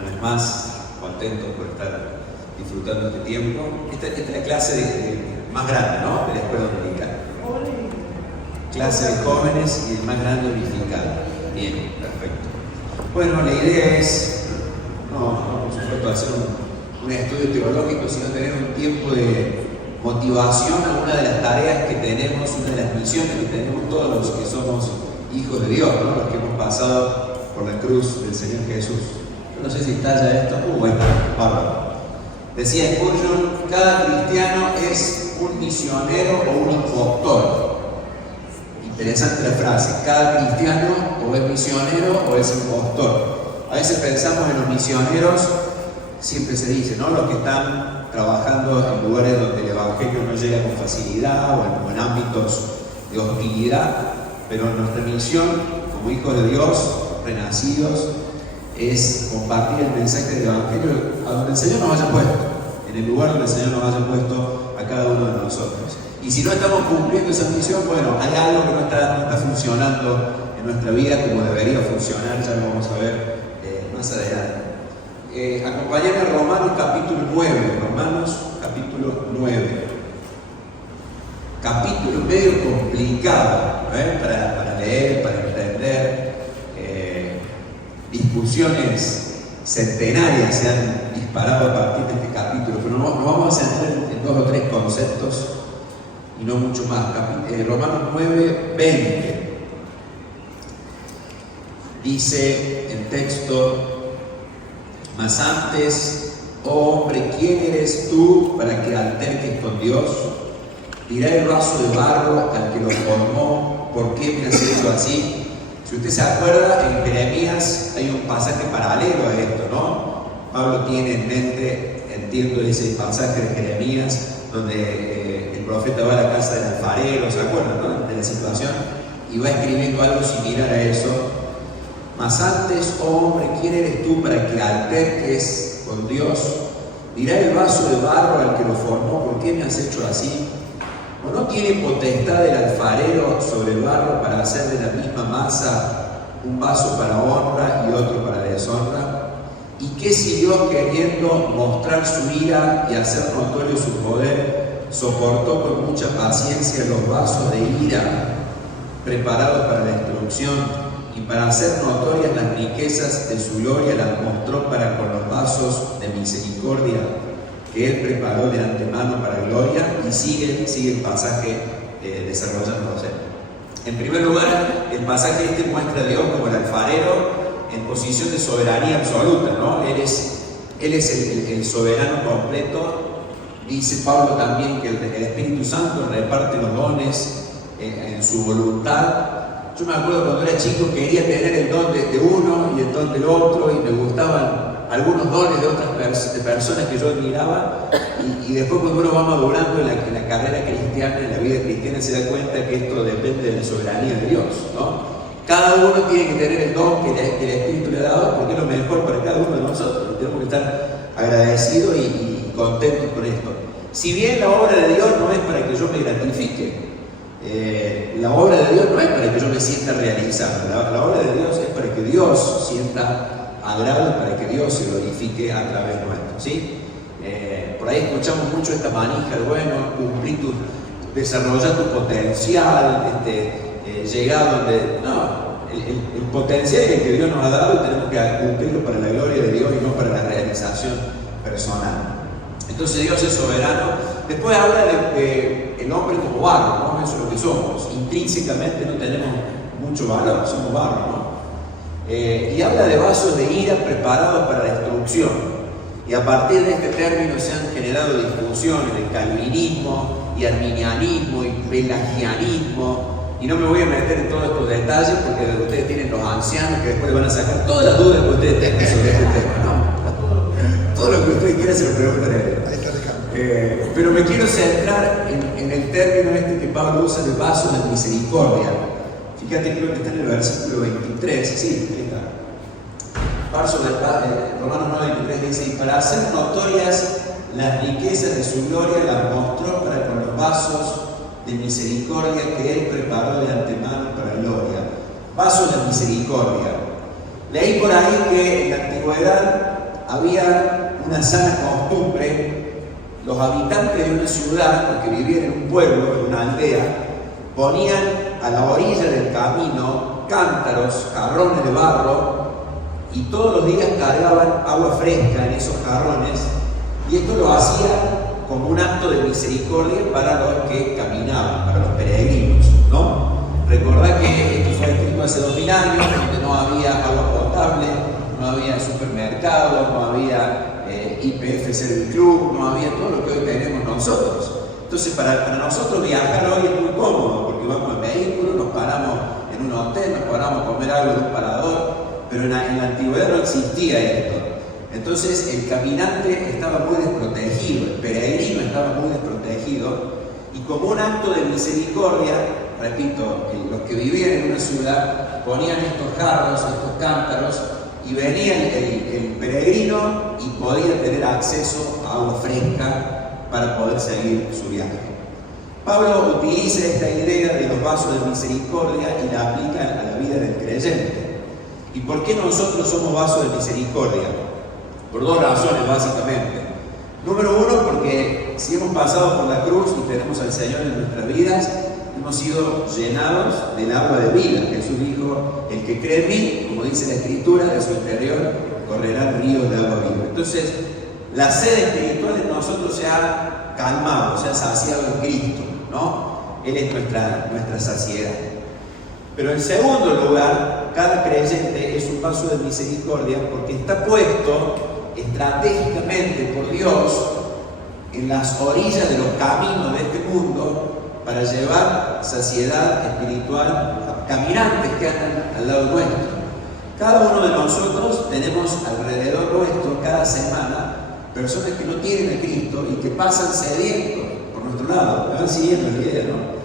una vez más, contentos por estar disfrutando este tiempo. Esta es la clase más grande, ¿no?, de la escuela dominical. Clase de jóvenes y el más grande unificado. Bien, perfecto. Bueno, la idea es, no por supuesto hacer un estudio teológico, sino tener un tiempo de motivación a una de las tareas que tenemos, una de las misiones que tenemos todos los que somos hijos de Dios, ¿no?, los que hemos pasado por la cruz del Señor Jesús. Yo no sé si está ya esto. Bueno, bárbaro. Decía Spurgeon, cada cristiano es un misionero o un impostor. Interesante la frase, cada cristiano o es misionero o es impostor. A veces pensamos en los misioneros, siempre se dice, ¿no?, los que están trabajando en lugares donde el evangelio no llega con facilidad o en ámbitos de hostilidad, pero nuestra misión como hijos de Dios, renacidos, es compartir el mensaje del evangelio a donde el Señor nos haya puesto, en el lugar donde el Señor nos haya puesto a cada uno de nosotros. Y si no estamos cumpliendo esa misión, bueno, hay algo que no está funcionando en nuestra vida como debería funcionar, ya lo vamos a ver más adelante. Acompáñame a Romanos capítulo 9, Romanos capítulo 9. Capítulo medio complicado, para leer, para entender. Discusiones centenarias se han disparado a partir de este capítulo, pero nos vamos a centrar en dos o tres conceptos y no mucho más. Romanos 9, 20. Dice el texto: mas antes, oh hombre, ¿quién eres tú para que alterques con Dios? Dirá el vaso de barro al que lo formó, ¿por qué me has hecho así? Si usted se acuerda, en Jeremías hay un pasaje paralelo a esto, ¿no? Pablo tiene en mente, entiendo, ese pasaje de Jeremías donde el profeta va a la casa del alfarero, ¿se acuerdan, no?, de la situación, y va escribiendo algo similar a eso. Mas antes, oh hombre, ¿quién eres tú para que alterques con Dios? Dirá el vaso de barro al que lo formó, ¿por qué me has hecho así? ¿O no tiene potestad el alfarero sobre el barro para hacer de la misma masa un vaso para honra y otro para deshonra? ¿Y qué si Dios, queriendo mostrar su ira y hacer notorio su poder, soportó con mucha paciencia los vasos de ira preparados para la destrucción, y para hacer notorias las riquezas de su gloria las mostró para con los vasos de misericordia que Él preparó de antemano para gloria? Y sigue el pasaje desarrollándose. En primer lugar, el pasaje muestra a Dios como el alfarero en posición de soberanía absoluta, ¿no? Él es el soberano completo. Dice Pablo también que el Espíritu Santo reparte los dones en su voluntad. Yo me acuerdo cuando era chico, quería tener el don de uno y el don del otro, y me gustaban algunos dones de otras personas que yo admiraba, y después cuando uno va madurando en la carrera cristiana, en la vida cristiana, se da cuenta que esto depende de la soberanía de Dios, ¿no? Cada uno tiene que tener el don que el Espíritu le ha dado, porque es lo mejor para cada uno de nosotros. Tenemos que estar agradecidos y contentos por esto. Si bien la obra de Dios no es para que yo me gratifique, la obra de Dios no es para que yo me sienta realizado, la obra de Dios es para que Dios sienta agrado, para que Dios se glorifique a través nuestro, ¿sí? Por ahí escuchamos mucho esta manija de, bueno, cumplir desarrollar tu potencial, llegar donde... No, el potencial es el que Dios nos ha dado, y tenemos que cumplirlo para la gloria de Dios y no para la realización personal. Entonces Dios es soberano. Después habla de el hombre como barro, ¿no? Eso es lo que somos. Intrínsecamente no tenemos mucho valor, somos barro, ¿no? Y habla de vasos de ira preparados para la destrucción. Y a partir de este término se han generado discusiones de calvinismo y arminianismo y pelagianismo. Y no me voy a meter en todos estos detalles porque ustedes tienen los ancianos que después les van a sacar todas las dudas que ustedes tengan sobre este tema, ¿no? Todo lo que ustedes quieran se lo preguntan a él. Pero me quiero centrar en el término que Pablo usa de vasos de misericordia. Fíjate, creo que está en el versículo 23, sí, ahí está. Verso de Romanos 9:23 dice: y para hacer notorias las riquezas de su gloria las mostró para con los vasos de misericordia que Él preparó de antemano para gloria. Vasos de misericordia. Leí por ahí que en la antigüedad había una sana costumbre. Los habitantes de una ciudad, los que vivían en un pueblo, en una aldea, ponían a la orilla del camino cántaros, jarrones de barro, y todos los días cargaban agua fresca en esos jarrones, y esto lo hacían como un acto de misericordia para los que caminaban, para los peregrinos, ¿no? Recordad que esto fue escrito hace 2000 años, donde no había agua potable, no había supermercados, no había IPF Serviclub, no había todo lo que hoy tenemos nosotros. Entonces, para nosotros viajar hoy es muy cómodo, porque vamos en vehículo, nos paramos en un hotel, nos paramos a comer algo de un parador, pero en la antigüedad no existía esto. Entonces, el caminante estaba muy desprotegido, el peregrino estaba muy desprotegido, y como un acto de misericordia, repito, los que vivían en una ciudad ponían estos jarros, estos cántaros, y venía el peregrino y podía tener acceso a agua fresca para poder seguir su viaje. Pablo utiliza esta idea de los vasos de misericordia y la aplica a la vida del creyente. ¿Y por qué nosotros somos vasos de misericordia? Por dos razones, básicamente. Número uno, porque si hemos pasado por la cruz y tenemos al Señor en nuestras vidas, hemos sido llenados del agua de vida. Jesús dijo: el que cree en mí, como dice la Escritura, de su interior correrán ríos de agua viva. Entonces, la sed espiritual en nosotros se ha calmado, se ha saciado en Cristo, ¿no? Él es nuestra saciedad. Pero en segundo lugar, cada creyente es un vaso de misericordia porque está puesto estratégicamente por Dios en las orillas de los caminos de este mundo para llevar saciedad espiritual a caminantes que andan al lado nuestro. Cada uno de nosotros tenemos alrededor nuestro, cada semana, personas que no tienen a Cristo y que pasan sedientos por nuestro lado. Me van siguiendo el video, ¿no?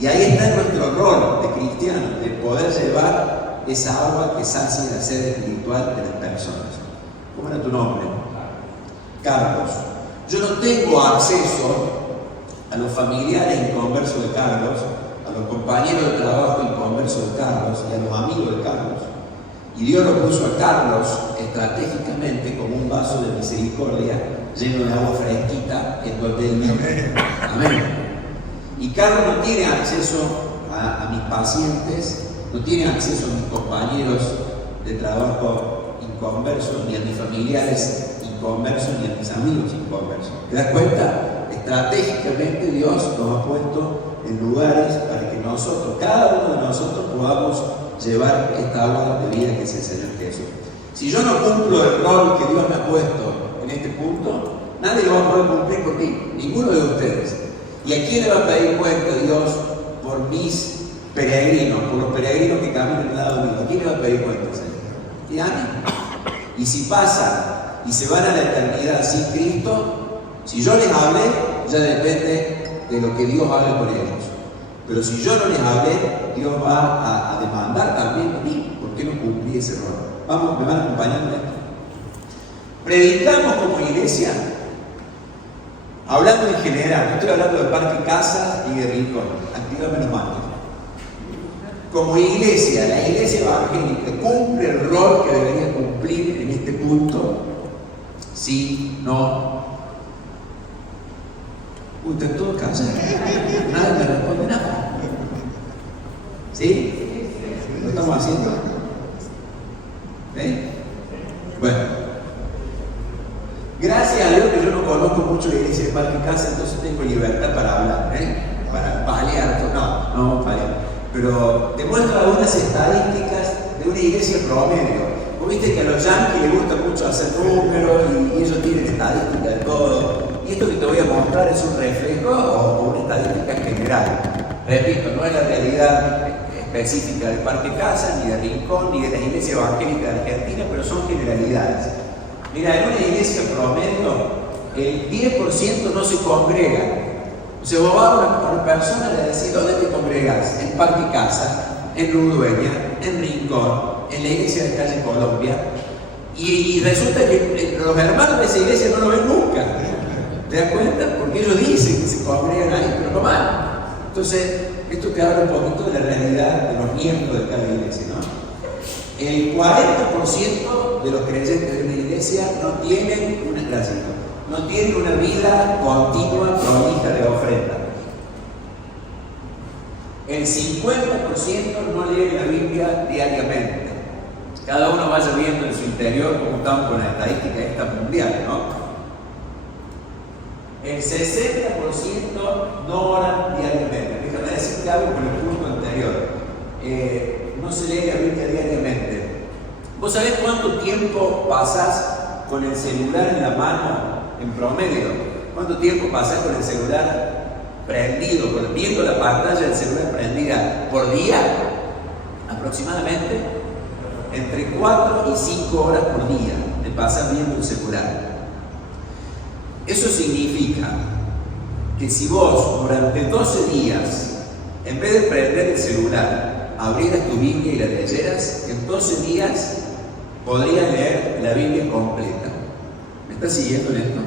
Y ahí está nuestro rol de cristiano, de poder llevar esa agua que sacia la sed espiritual de las personas. ¿Cómo era tu nombre? Carlos. Yo no tengo acceso a los familiares inconversos de Carlos, a los compañeros de trabajo inconversos de Carlos y a los amigos de Carlos. Y Dios lo puso a Carlos estratégicamente como un vaso de misericordia lleno de agua fresquita en donde él vive. Amén. Y Carlos no tiene acceso a mis pacientes, no tiene acceso a mis compañeros de trabajo inconversos, ni a mis familiares inconversos, ni a mis amigos inconversos. ¿Te das cuenta? Estratégicamente Dios nos ha puesto en lugares para que nosotros, cada uno de nosotros, podamos llevar esta agua de vida que es el Señor Jesús. Si yo no cumplo el rol que Dios me ha puesto en este punto, nadie lo va a poder cumplir por mí, ninguno de ustedes. ¿Y a quién le va a pedir cuenta Dios por mis peregrinos, por los peregrinos que caminan al lado mío? ¿A quién le va a pedir cuenta, Señor? Y a mí. Y si pasan y se van a la eternidad sin Cristo, si yo les hablé, ya depende de lo que Dios hable con ellos. Pero si yo no les hablé, Dios va a demandar también a mí. ¿Por qué no cumplí ese rol? Vamos, ¿me van acompañando en esto? Predicamos como iglesia, hablando en general, no estoy hablando de Parque Casa y de Rincón, actívame los manos. Como iglesia, la iglesia evangélica cumple el rol que debería cumplir en este punto. Sí, no. Uy, están todos callados. Nadie me responde nada. ¿Sí? ¿Lo estamos haciendo? ¿Ven? Bueno. Gracias a Dios que yo no conozco mucho la iglesia de Parque Casa, entonces tengo libertad para hablar, para paliar. No vamos a paliar. Pero te muestro algunas estadísticas de una iglesia promedio. Vos viste que a los yanquis les gusta mucho hacer números y ellos tienen estadísticas de todo. Y esto que te voy a mostrar es un reflejo o una estadística general. Repito, no es la realidad específica del Parque Casa, ni de Rincón, ni de la iglesia evangélica de Argentina, pero son generalidades. Mira, en una iglesia promedio, el 10% no se congrega. O sea, vos vas a una persona y le decís: ¿dónde te congregás? En Parque Casa, en Ludueña, en Rincón, en la iglesia de Calle Colombia. Y resulta que los hermanos de esa iglesia no lo ven nunca. ¿Te das cuenta? Porque ellos dicen que se congregan ahí, pero no van. Entonces, esto te habla un poquito de la realidad de los miembros de cada iglesia, ¿no? El 40% de los creyentes de una iglesia no tienen una vida continua prolija de ofrenda. El 50% no lee la Biblia diariamente. Cada uno vaya viendo en su interior cómo estamos con la estadística esta mundial, ¿no? El 60% no oran diariamente. Déjame decirte algo con el punto anterior. No se lee la Biblia diariamente. ¿Vos sabés cuánto tiempo pasás con el celular en la mano en promedio? ¿Cuánto tiempo pasás con el celular prendido, viendo la pantalla del celular prendida por día? Aproximadamente entre 4 y 5 horas por día te pasas viendo el celular. Eso significa que si vos durante 12 días, en vez de prender el celular, abrieras tu Biblia y la leyeras, en 12 días podrías leer la Biblia completa. ¿Me estás siguiendo en esto?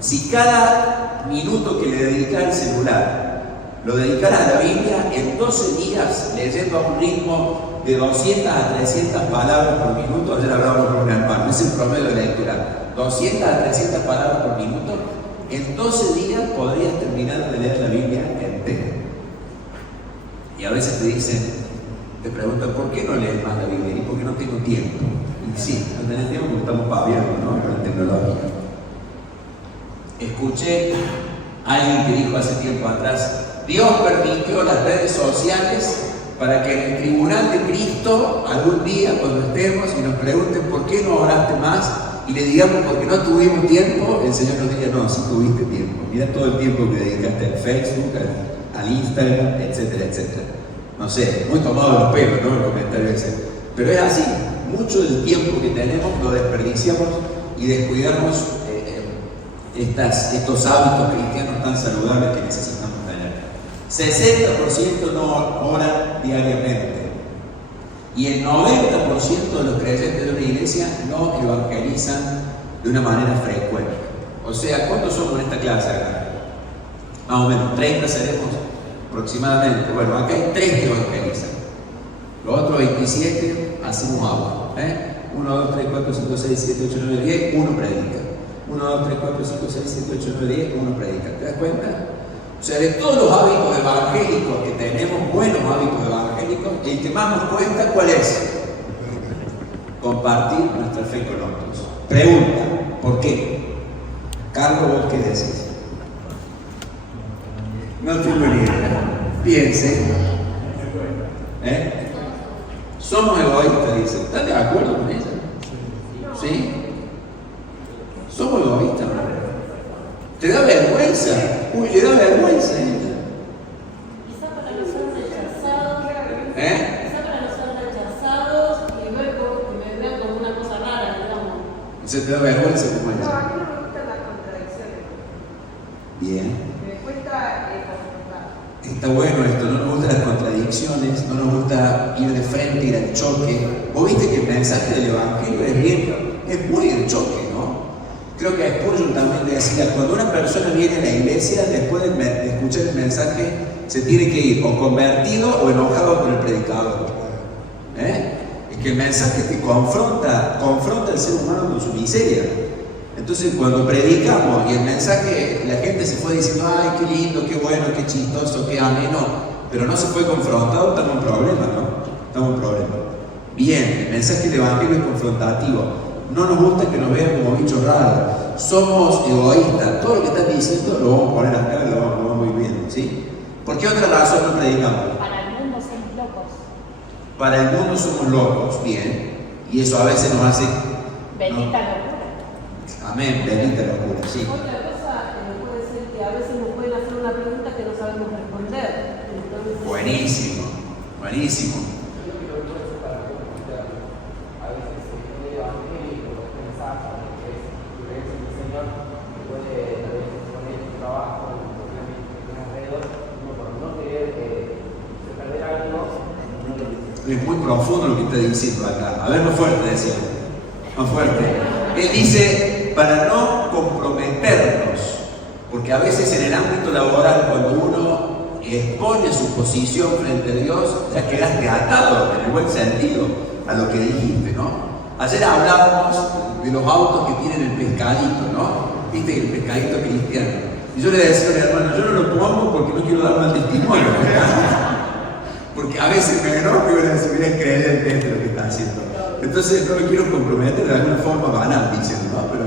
Si cada minuto que le dedicara al celular lo dedicara a la Biblia, en 12 días, leyendo a un ritmo de 200 a 300 palabras por minuto, ayer hablábamos con un hermano, es el promedio de lectura, 200 a 300 palabras por minuto, en 12 días podrías terminar de leer la Biblia entera. Y a veces te preguntan, ¿por qué no lees más la Biblia? Y porque no tengo tiempo. Y sí, no tenés tiempo porque estamos paviando, ¿no?, con la tecnología. Escuché a alguien que dijo hace tiempo atrás, Dios permitió las redes sociales para que en el tribunal de Cristo algún día cuando estemos y nos pregunten por qué no oraste más y le digamos porque no tuvimos tiempo, el Señor nos diga, no, sí tuviste tiempo. Mira todo el tiempo que dedicaste al Facebook, al Instagram, etcétera, etcétera. No sé, muy tomado de los pelos, ¿no?, el comentario ese. Pero es así, mucho del tiempo que tenemos lo desperdiciamos y descuidamos estos hábitos cristianos tan saludables que necesitamos tener. 60% no oran diariamente. Y el 90% de los creyentes de una iglesia no evangelizan de una manera frecuente. O sea, ¿cuántos somos en esta clase acá? Más o menos, 30 seremos aproximadamente. Bueno, acá hay 3 que evangelizan. Los otros 27 hacemos agua. 1, 2, 3, 4, 5, 6, 7, 8, 9, 10, uno predica. 1, 2, 3, 4, 5, 6, 7, 8, 9, 10, uno predica. ¿Te das cuenta? O sea, de todos los hábitos evangélicos que tenemos, buenos hábitos evangélicos, el que más nos cuesta, ¿cuál es? Compartir nuestra fe con otros. Pregunta, ¿por qué? Carlos, ¿vos qué decís? No tengo ni idea. Piense. Somos egoístas, dice. ¿Estás de acuerdo con ella? ¿Sí? Somos egoístas. ¿Te da vergüenza? Uy, le da vergüenza a ella. Quizá para no ser rechazados. Quizá para no ser rechazados y luego que me vean como una cosa rara, digamos. ¿Se te da vergüenza como ella? No, a mí no me gustan las contradicciones. Bien. Me cuesta confrontar. Está bueno esto, no nos gustan las contradicciones, no nos gusta ir de frente, ir al choque. Vos viste que el mensaje del Evangelio es muy el choque, ¿no? Creo que Spurgeon también decía, cuando una persona viene a la iglesia, después de escuchar el mensaje, se tiene que ir o convertido o enojado con el predicador. Es que el mensaje te confronta al ser humano con su miseria. Entonces cuando predicamos y el mensaje, la gente se fue diciendo, ay, qué lindo, qué bueno, qué chistoso, qué ameno, pero no se fue confrontado, estamos en problema, ¿no? Estamos en problema. Bien, el mensaje del Evangelio es confrontativo. No nos gusta que nos vean como bichos raros. Somos egoístas. Todo lo que están diciendo lo vamos a poner acá y lo vamos a ir viendo, ¿sí? ¿Por qué otra razón no predicamos? Para el mundo somos locos. Para el mundo somos locos, bien. Y eso a veces nos hace... Bendita locura. Amén, bendita locura, sí. Otra cosa puede ser que a veces nos pueden hacer una pregunta que no sabemos responder. Entonces, Buenísimo, buenísimo. Es muy profundo lo que está diciendo acá. A ver, más fuerte, decía. Más fuerte. Él dice, para no comprometernos, porque a veces en el ámbito laboral, cuando uno expone su posición frente a Dios, ya quedaste atado, en el buen sentido, a lo que dijiste, ¿no? Ayer hablábamos de los autos que tienen el pescadito, ¿no? ¿Viste? El pescadito cristiano. Y yo le decía a mi hermano, yo no lo pongo porque no quiero dar mal testimonio. Porque a veces me enojo y voy a decir, mira, es creyente esto lo que está haciendo. Entonces no me quiero comprometer de alguna forma banal diciendo, ¿no? Pero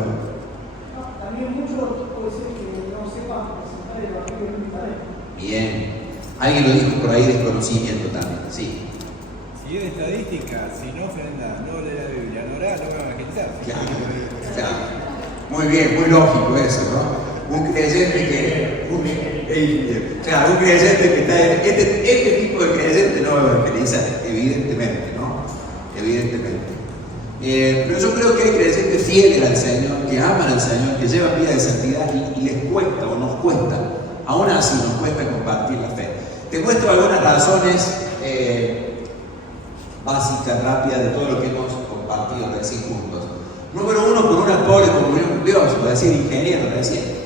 también mucho puede ser que no sepan presentar el evangelio bíblicamente. bien. Alguien lo dijo por ahí, desconocimiento también, sí. Si es estadística, si no ofrenda, no lee la Biblia, no orá, no va a evangelizar. Claro. Muy bien, muy lógico eso, ¿no? Un creyente que. Un creyente que está en. Este tipo de creyente no va a evangelizar, evidentemente, ¿no? Evidentemente. Pero yo creo que hay creyentes fieles al Señor, que aman al Señor, que llevan vida de santidad y les cuesta o nos cuesta, aún así nos cuesta compartir la fe. Te muestro algunas razones básicas, rápidas de todo lo que hemos compartido recién juntos. Número uno, por una pobre comunión con Dios, lo decía el ingeniero recién.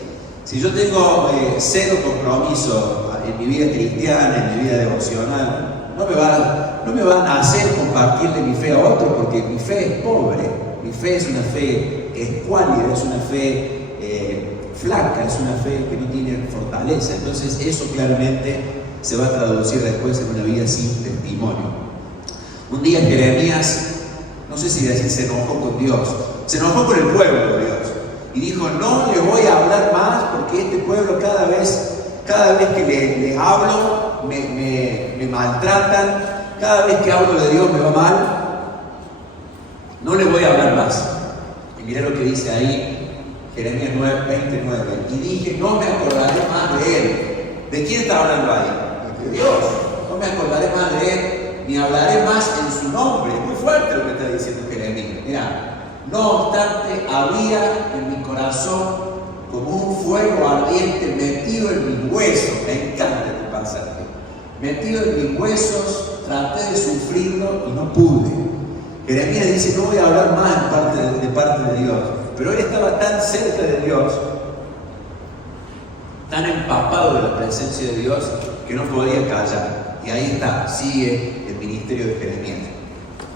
Si yo tengo cero compromiso en mi vida cristiana, en mi vida devocional, no me van a hacer compartirle mi fe a otro porque mi fe es pobre. Mi fe es una fe escuálida, es una fe flaca, es una fe que no tiene fortaleza. Entonces eso claramente se va a traducir después en una vida sin testimonio. Un día Jeremías, no sé si decir se enojó con Dios, se enojó con el pueblo de Dios y dijo, no le voy a hablar más porque este pueblo cada vez que le hablo me maltratan, cada vez que hablo de Dios me va mal, no le voy a hablar más. Y mirá lo que dice ahí Jeremías 29, y dije, no me acordaré más de él. ¿De quién está hablando ahí? De Dios. No me acordaré más de él, ni hablaré más en su nombre. Es muy fuerte lo que está diciendo Jeremías. Mirá, no obstante, había en mi corazón como un fuego ardiente metido en mis huesos. Me encanta este pasaje. Metido en mis huesos, traté de sufrirlo y no pude. Jeremías dice, no voy a hablar más de parte de Dios. Pero él estaba tan cerca de Dios, tan empapado de la presencia de Dios, que no podía callar. Y ahí está, sigue el ministerio de Jeremías.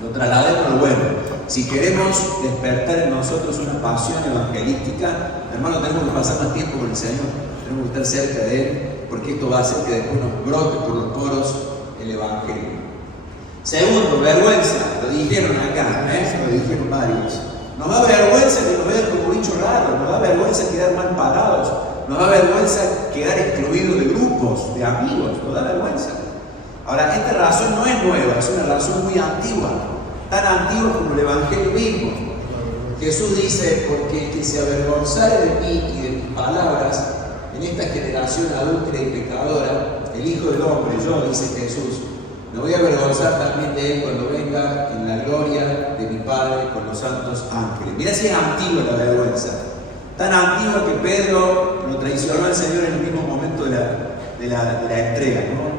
Lo traslademos a lo bueno. Si queremos despertar en nosotros una pasión evangelística, hermano, tenemos que pasar más tiempo con el Señor, tenemos que estar cerca de Él, porque esto va a hacer que después nos brote por los poros el Evangelio. Segundo, vergüenza, lo dijeron acá, lo dijeron varios. Nos da vergüenza que nos vean como bichos raros, nos da vergüenza quedar mal parados, nos da vergüenza quedar excluidos de grupos, de amigos, nos da vergüenza. Ahora, esta razón no es nueva, es una razón muy antigua, tan antigua como el Evangelio mismo. Jesús dice, porque el que se avergonzare de mí y de mis palabras, en esta generación adúltera y pecadora, el Hijo del Hombre, yo, dice Jesús, me voy a avergonzar también de él cuando venga en la gloria de mi Padre con los santos ángeles. Mirá si es antigua la vergüenza, tan antigua que Pedro lo traicionó al Señor en el mismo momento de la entrega, ¿no?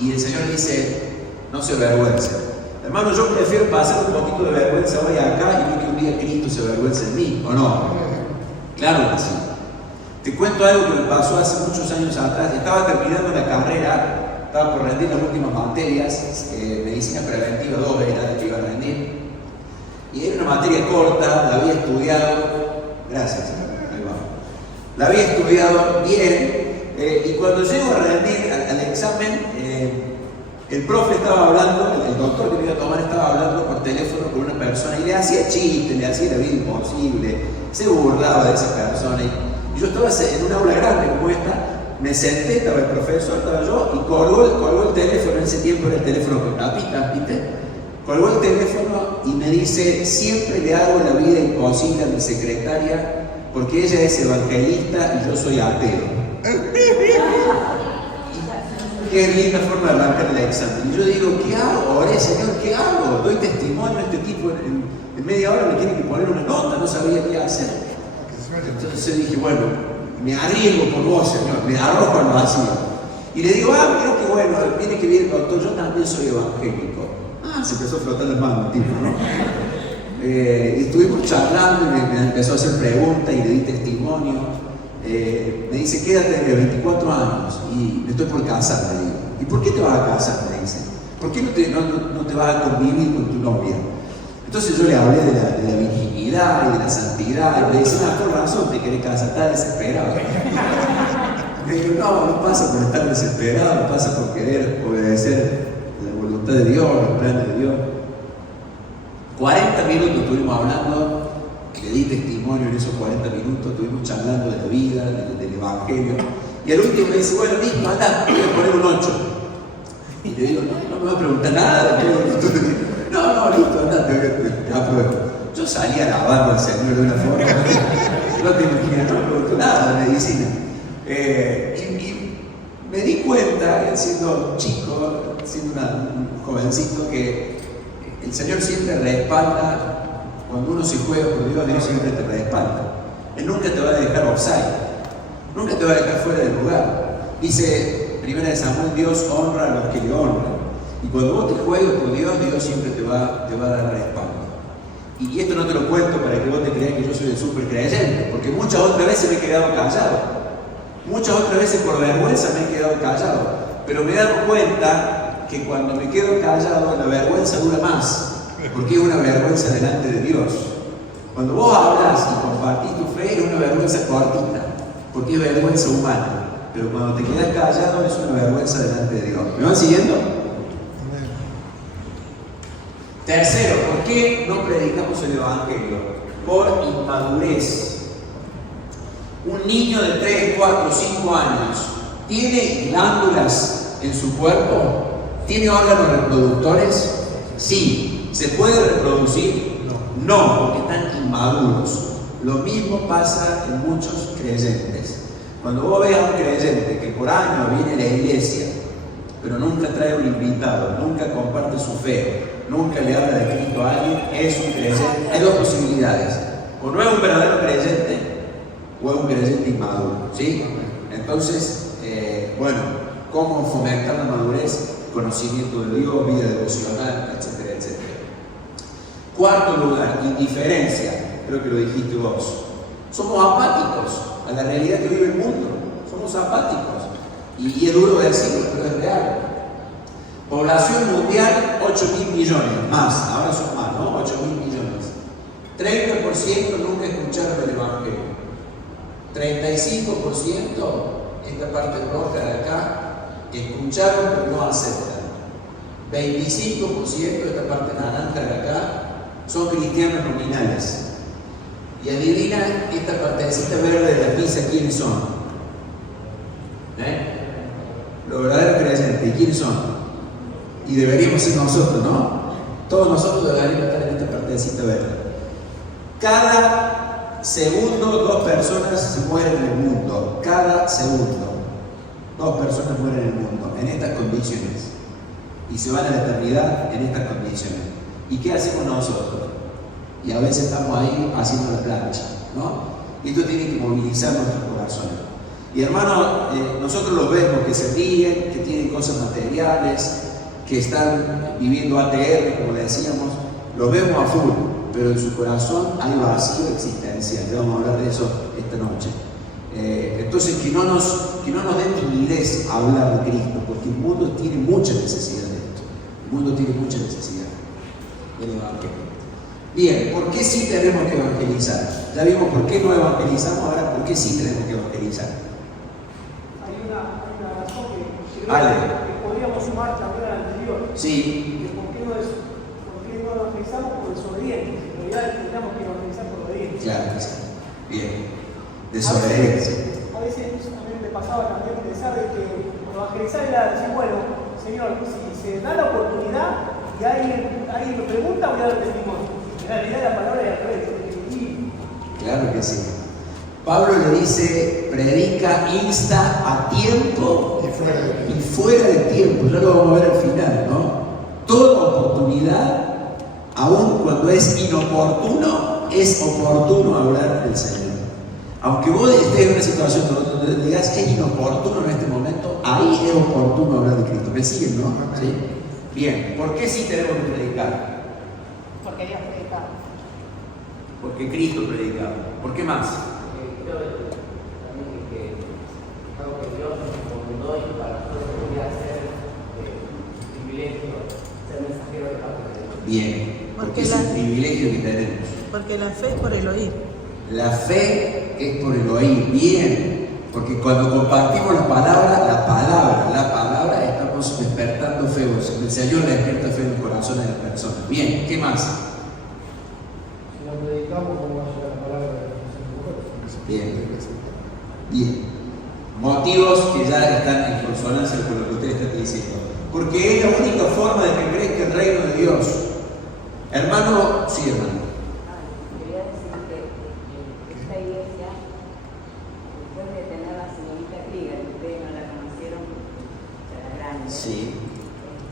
Y el Señor dice, no se avergüence. Hermano, yo prefiero pasar un poquito de vergüenza hoy acá y no que un día Cristo se avergüence en mí, ¿o no? Claro que sí. Te cuento algo que me pasó hace muchos años atrás. Estaba terminando la carrera, estaba por rendir las últimas materias, medicina preventiva 2 era la que iba a rendir. Y era una materia corta, la había estudiado, gracias, ahí va. La había estudiado bien, y cuando llego a rendir al examen, el profe estaba hablando, el doctor que me iba a tomar estaba hablando por teléfono con una persona y le hacía chistes, le hacía la vida imposible, se burlaba de esa persona. Y yo estaba en un aula grande como esta, me senté, estaba el profesor, estaba yo, y colgó el teléfono, en ese tiempo era el teléfono con tapitas, ¿viste? Colgó el teléfono y me dice, siempre le hago la vida imposible a mi secretaria porque ella es evangelista y yo soy ateo. Qué linda forma de arrancar el examen. Y yo digo, ¿qué hago? Oré, Señor, ¿qué hago? Doy testimonio a este tipo, en media hora me tiene que poner una nota, no sabía qué hacer. Entonces dije, bueno, me arriesgo por vos, Señor, me arrojo al vacío. Y le digo, mira qué bueno, viene que viene el doctor, yo también soy evangélico. Se empezó a flotar las manos el tipo, ¿no? Y estuvimos charlando y me empezó a hacer preguntas y le di testimonio. Me dice, quédate de 24 años y me estoy por casar, le digo. ¿Y por qué te vas a casar? Me dice. ¿Por qué no te vas a convivir con tu novia? Entonces yo le hablé de la virginidad y de la santidad, y me dice, por razón te querés casar, estás desesperado. Le digo, no pasa por estar desesperado, no pasa por querer obedecer la voluntad de Dios, los planes de Dios. 40 minutos estuvimos hablando, le di testimonio en esos 40 minutos, estuvimos charlando de la vida, del Evangelio. Y al último me dice, bueno, listo, anda, voy a poner un 8. Y le digo, no me va a preguntar nada. No, listo, anda, te apruebo. Yo salí alabando al Señor de una forma, no te imaginas, no me preguntó nada de medicina. Y me di cuenta, siendo chico, siendo un jovencito, que el Señor siempre respalda, cuando uno se juega por Dios, Dios siempre te respalda. Él nunca te va a dejar offside, nunca te va a dejar fuera del lugar. Dice 1 Samuel, Dios honra a los que le honran. Y cuando vos te juegas por Dios, Dios siempre te va a dar respaldo. Y esto no te lo cuento para que vos te creas que yo soy el súper creyente, porque muchas otras veces me he quedado callado. Muchas otras veces por vergüenza me he quedado callado. Pero me he dado cuenta que cuando me quedo callado, la vergüenza dura más, porque es una vergüenza delante de Dios. Cuando vos hablas y compartís tu fe, es una vergüenza cortita, porque es vergüenza humana. Pero cuando te quedas callado, es una vergüenza delante de Dios. ¿Me van siguiendo? Tercero, ¿por qué no predicamos el Evangelio? Por inmadurez. Un niño de 3, 4, 5 años ¿tiene glándulas en su cuerpo? ¿Tiene órganos reproductores? Sí. ¿Se puede reproducir? No, porque están inmaduros. Lo mismo pasa en muchos creyentes. Cuando vos ves a un creyente que por años viene a la iglesia, pero nunca trae un invitado, nunca comparte su fe, nunca le habla de Cristo a alguien, es un creyente. Hay dos posibilidades: o no es un verdadero creyente, o es un creyente inmaduro, ¿sí? Entonces, ¿cómo fomentar la madurez? Conocimiento de Dios, vida devocional, etcétera, etcétera. Cuarto lugar, indiferencia. Creo que lo dijiste vos. Somos apáticos a la realidad que vive el mundo. Somos apáticos. Y es duro decirlo, pero es real. Población mundial, 8.000 millones. Más, ahora son más, ¿no? 8.000 millones. 30% nunca escucharon el Evangelio. 35%, esta parte roja de acá, escucharon pero no aceptan. 25%, esta parte naranja de acá, son cristianos nominales. Y adivina esta partecita verde de la pizza, ¿quiénes son? Los verdaderos creyentes, ¿quiénes son? Y deberíamos ser nosotros, ¿no? Todos nosotros deberíamos estar en esta partecita verde. Cada segundo, 2 personas se mueren en el mundo. Cada segundo, 2 personas mueren en el mundo, en estas condiciones. Y se van a la eternidad en estas condiciones. ¿Y qué hacemos nosotros? Y a veces estamos ahí haciendo la plancha, ¿no? Y esto tiene que movilizar nuestros corazones. Y hermanos, nosotros los vemos que se ríen, que tienen cosas materiales, que están viviendo ATR, como le decíamos, los vemos a full, pero en su corazón hay vacío existencial. Ya vamos a hablar de eso esta noche. Entonces, que no nos dé timidez hablar de Cristo, porque el mundo tiene mucha necesidad de esto. El mundo tiene mucha necesidad del Evangelio. Bien, ¿por qué sí tenemos que evangelizar? Ya vimos por qué no evangelizamos, ahora por qué sí tenemos que evangelizar. Hay una razón que podríamos sumar también a la anterior. Sí. ¿Por qué no evangelizamos por desobedientes? En realidad tendríamos que evangelizar por obedientes. Claro que sí. Bien. Desobediencia. A veces a mí me pasaba también pensar de que evangelizar era decir, bueno, Señor, si se da la oportunidad y alguien me pregunta, voy a dar testimonio. En realidad la palabra es al revés. Claro que sí. Pablo le dice, predica, insta a tiempo y fuera de tiempo. Ya lo vamos a ver al final, ¿no? Toda oportunidad, aun cuando es inoportuno, es oportuno hablar del Señor. Aunque vos estés en una situación donde digas que es inoportuno en este momento, ahí es oportuno hablar de Cristo. ¿Me siguen, no? ¿Sí? Bien, ¿por qué sí tenemos que predicar? Porque Dios predicaba. Porque Cristo predicaba. ¿Por qué más? Creo también que algo que Dios nos encomendó y para nosotros podría ser un privilegio ser mensajero de parte de Dios. Bien, porque es un privilegio Porque la fe es por el oír. La fe es por el oír, bien. Porque cuando compartimos la palabra, estamos despertando fe. El Señor despierta fe en el corazón de las personas. Bien, ¿qué más? Si la predicamos, ¿cómo va a llegar la palabra de Dios? Bien. Bien. Motivos que ya están en consonancia con lo que ustedes están diciendo. Porque es la única forma de que crezca el reino de Dios. Hermano, sí, hermano. Quería decir que esta iglesia, después de tener a la señorita Krieger, que ustedes no la conocieron, era grande. Sí.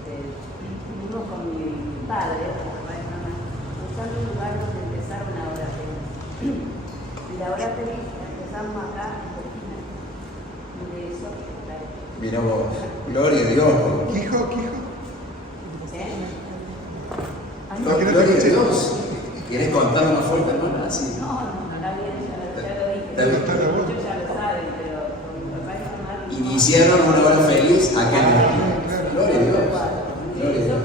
Fuimos con mi padre, papá y mamá, buscando un lugar donde empezar una hora feliz. Y la hora feliz empezamos acá en Cortina. Y de eso está hecho. Mira vos, gloria a Dios. Quijo. Gloria a Dios. ¿Quieres contar una fuerte, hermana? Sí. No, está bien, ya lo dije. Está bien. Muchos ya lo saben, pero con mi papá y mamá. Iniciaron una hora feliz acá en el Gloria a Dios. Gloria a Dios.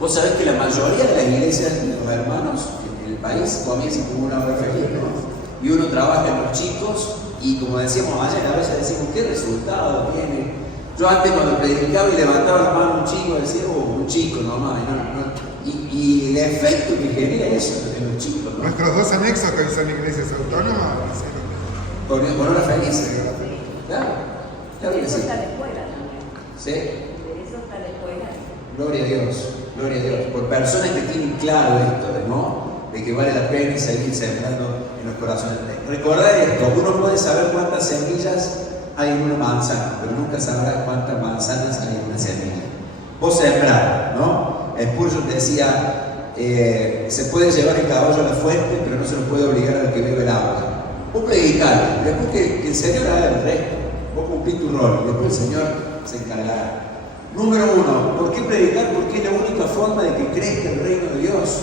Vos sabés que la mayoría de las iglesias de los hermanos en el país comienzan con una hora feliz, ¿no? Y uno trabaja en los chicos y como decíamos ayer, a veces decimos, ¿qué resultado tiene? Yo antes cuando predicaba y levantaba la mano un chico, decía, un chico nomás, y el efecto que genera eso en los chicos, ¿no? Nuestros dos anexos que son iglesias autónomas. Con hora feliz. Claro, claro De que eso sí. está la escuela también. ¿Sí? De eso está la escuela. Gloria a Dios, gloria a Dios. Por personas que tienen claro esto, ¿no? De que vale la pena seguir sembrando en los corazones. Recordad esto, uno puede saber cuántas semillas hay en una manzana, pero nunca sabrá cuántas manzanas hay en una semilla. Vos sembrás, ¿no? Spurgeon decía, se puede llevar el caballo a la fuente, pero no se lo puede obligar al que bebe el agua. Vos predicás, después que el Señor haga el resto, vos cumplís tu rol, después el Señor se encargará. Número uno, ¿por qué predicar? Porque es la única forma de que crezca el reino de Dios.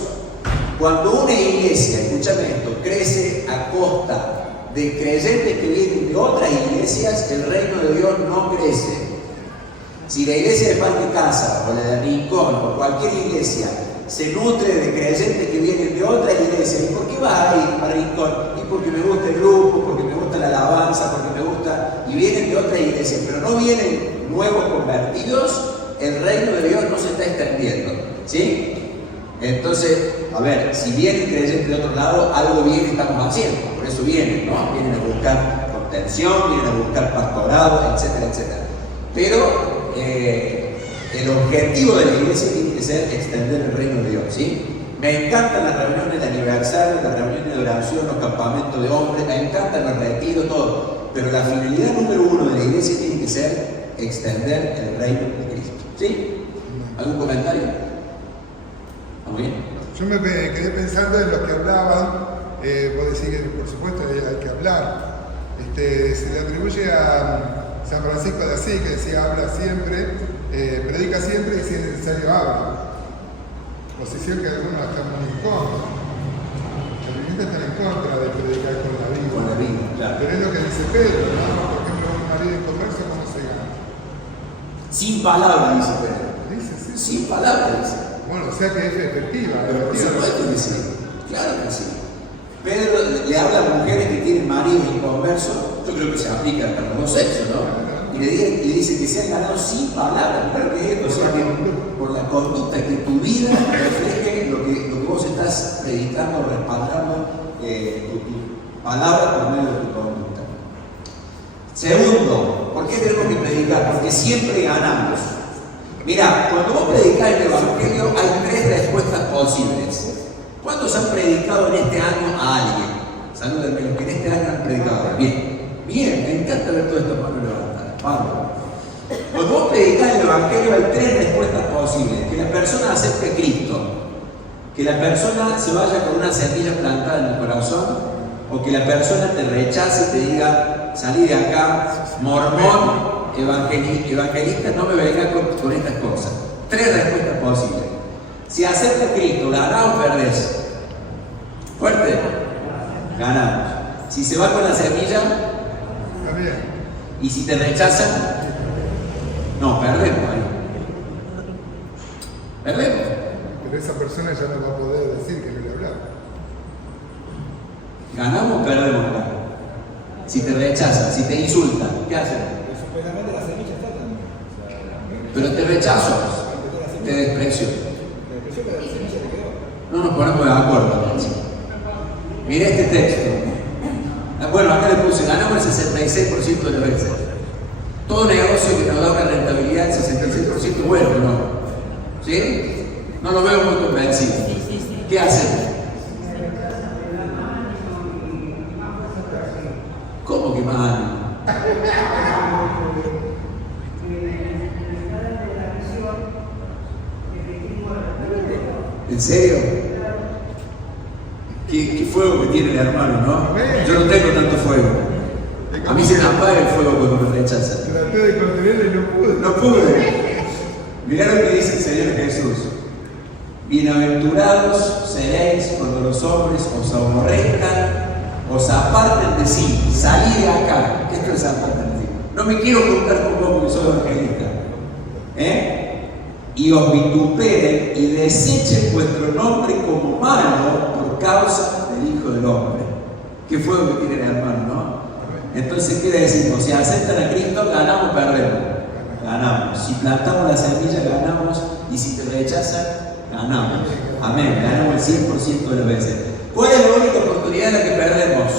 Cuando una iglesia, escúchame esto, crece a costa de creyentes que vienen de otras iglesias, el reino de Dios no crece. Si la iglesia de Pan de Casa, o la de Rincón, o cualquier iglesia, se nutre de creyentes que vienen de otra iglesia, ¿y por qué vas a ir a Rincón? Y porque me gusta el grupo, porque me gusta la alabanza, porque me gusta, y vienen de otra iglesia, pero no vienen nuevos convertidos, el reino de Dios no se está extendiendo, ¿sí? Entonces, a ver, si vienen creyentes de otro lado, algo bien estamos haciendo, por eso vienen, ¿no? Vienen a buscar contención, vienen a buscar pastorado, etcétera, etcétera. Pero el objetivo de la iglesia tiene que ser extender el reino de Dios, ¿sí? Me encantan las reuniones de aniversario, las reuniones de oración, los campamentos de hombres, me encantan los retiros, todo. Pero la finalidad número uno de la iglesia tiene que ser extender el reino de Cristo, ¿sí? ¿Algún comentario? ¿Muy bien? Yo me quedé pensando en lo que hablaban, vos decís que por supuesto hay que hablar. Se le atribuye a San Francisco de Asís, que decía habla siempre, predica siempre y si es necesario habla. Posición que algunos están muy en contra. Los creyentes están en contra de predicar con la vida. Con la vida, claro. Pero es lo que dice Pedro, ¿no? Por ejemplo, un marido en comercio, ¿cómo se gana? Sin palabras, dice Pedro. Dice, sí. Sin palabras, dice. Bueno, o sea que es efectiva. Pero por efectiva. supuesto que sí, claro que sí. Pedro le habla a mujeres que tienen maridos inconversos, yo creo que se aplica para los dos sexos, ¿no? Y le dice que se han ganado sin palabras, claro que es esto, o sea que por la conducta, que tu vida refleje lo que vos estás predicando, respaldando tu palabra por medio de tu conducta. Segundo, ¿por qué tenemos que predicar? Porque siempre ganamos. Mira, cuando vos predicás el Evangelio hay tres respuestas posibles. ¿Cuántos han predicado en este año a alguien? Salúdenme los que en este año han predicado. Bien, bien, me encanta ver todo esto manos levantadas. Pablo. Cuando vos predicás el Evangelio hay tres respuestas posibles. Que la persona acepte a Cristo, que la persona se vaya con una semilla plantada en el corazón, o que la persona te rechace y te diga, salí de acá, mormón, evangelista, no me vengas con estas cosas. Tres respuestas posibles. Si aceptas a Cristo, ¿ganás o perdés? Fuerte. Ganamos. Si se va con la semilla, También. y si te rechazan, no, perdemos ahí. Perdemos. Pero esa persona ya no va a poder decir que no le hablaron. ¿Ganamos o perdemos acá? Si te rechazan, si te insultan, ¿qué hacen? Pero supuestamente la semilla está también. O sea, Pero te rechazo, te desprecio. la expresión que la semilla le quedó. No nos ponemos de acuerdo. Mira este texto. Bueno, acá le puse, ganamos el 66% de las veces. Todo negocio que nos da una rentabilidad del 66% bueno, ¿no? ¿Sí? No lo veo muy convencido. ¿Qué hacemos? ¿Cómo que más ánimo? ¿En serio? ¿Qué fuego que tiene el hermano, no? Yo no tengo tanto fuego. A mí se me apaga el fuego cuando me rechazan. Traté de contenerlo y no pude. No pude. Mirá lo que dice el Señor Jesús. Bienaventurados seréis cuando los hombres os aborrezcan, os aparten de sí. Salid de acá. Esto es aparten de sí. No me quiero juntar con vos porque soy evangelista. Y os vituperen y desechen vuestro nombre como malo por causa del Hijo del Hombre. ¿Qué fuego que tiene el hermano, no? Entonces, ¿qué decimos? Si aceptan a Cristo, ganamos o perdemos. Ganamos. Si plantamos la semilla, ganamos. Y si te rechazan, ganamos. Amén. Ganamos el 100% de las veces. ¿Cuál es la única oportunidad en la que perdemos?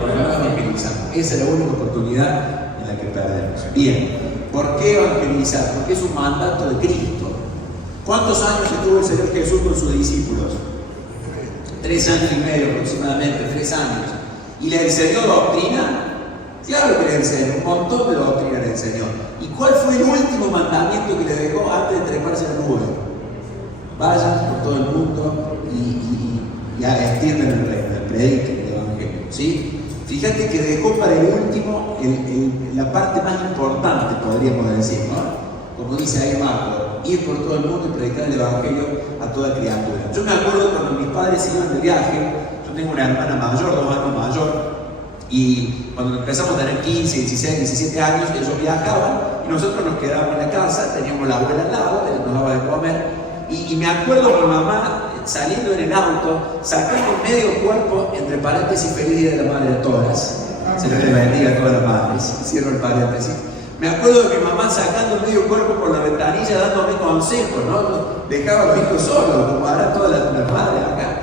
Porque no evangelizamos. Esa es la única oportunidad en la que perdemos. Bien. ¿Por qué evangelizar? Porque es un mandato de Cristo. ¿Cuántos años estuvo el Señor Jesús con sus discípulos? 3 años y medio aproximadamente, 3 años. ¿Y le enseñó doctrina? Claro que le enseñó, un montón de doctrina le enseñó. ¿Y cuál fue el último mandamiento que le dejó antes de treparse al nube? Vayan por todo el mundo y extiendan el reino, prediquen el evangelio. ¿Sí? Fíjate que dejó para el último la parte más importante, podríamos decir, ¿no? Como dice ahí Marco, ir por todo el mundo y predicar el evangelio a toda criatura. Yo me acuerdo cuando mis padres iban de viaje. Yo tengo una hermana mayor, 2 años mayor, y cuando empezamos a tener 15, 16, 17 años, ellos viajaban y nosotros nos quedábamos en la casa, teníamos la abuela al lado, nos daba de comer, y me acuerdo mi mamá saliendo en el auto, sacando medio cuerpo, entre paréntesis, feliz día de la madre de todas. Se les bendiga a todas las madres, cierro el paréntesis. Me acuerdo de mi mamá sacando medio cuerpo por la ventanilla, dándome consejos, ¿no? Dejaba a los hijos solos, como harán todas las madres acá.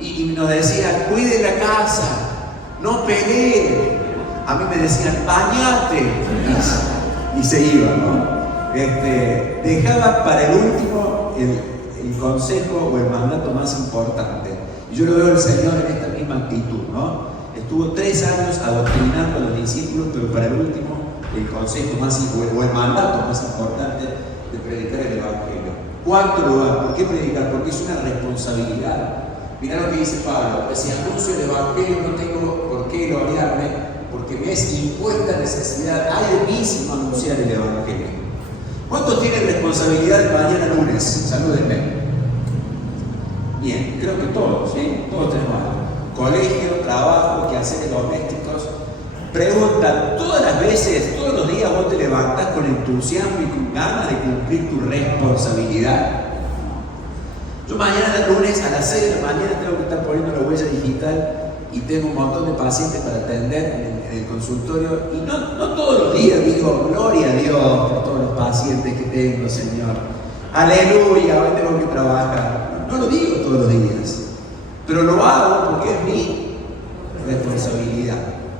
Y nos decían, cuide la casa, no peleen. A mí me decían, bañate. Y se iban, ¿no? Dejaba para el último el consejo o el mandato más importante. Y yo lo veo al Señor en esta misma actitud, ¿no? Estuvo 3 años adoctrinando a los discípulos, pero para el último el consejo más o el mandato más importante de predicar el evangelio. ¿Cuánto lugar? ¿Por qué predicar? Porque es una responsabilidad. Mirá lo que dice Pablo: pues si anuncio el evangelio no tengo por qué gloriarme, porque me es impuesta necesidad. Hay de mí si no anunciar el evangelio. ¿Cuántos tienen responsabilidad de mañana lunes? Salúdenme. Bien, creo que todos, ¿sí? Todos tenemos algo. Colegio, trabajo, quehaceres domésticos. Preguntan, todas las veces, todos los días vos te levantás con entusiasmo y con ganas de cumplir tu responsabilidad. Yo mañana lunes a las 6 de la mañana tengo que estar poniendo la huella digital y tengo un montón de pacientes para atender en el consultorio, y no todos los días digo gloria a Dios por todos los pacientes que tengo, Señor, aleluya, hoy tengo que trabajar. No lo digo todos los días, pero lo hago porque es mi responsabilidad.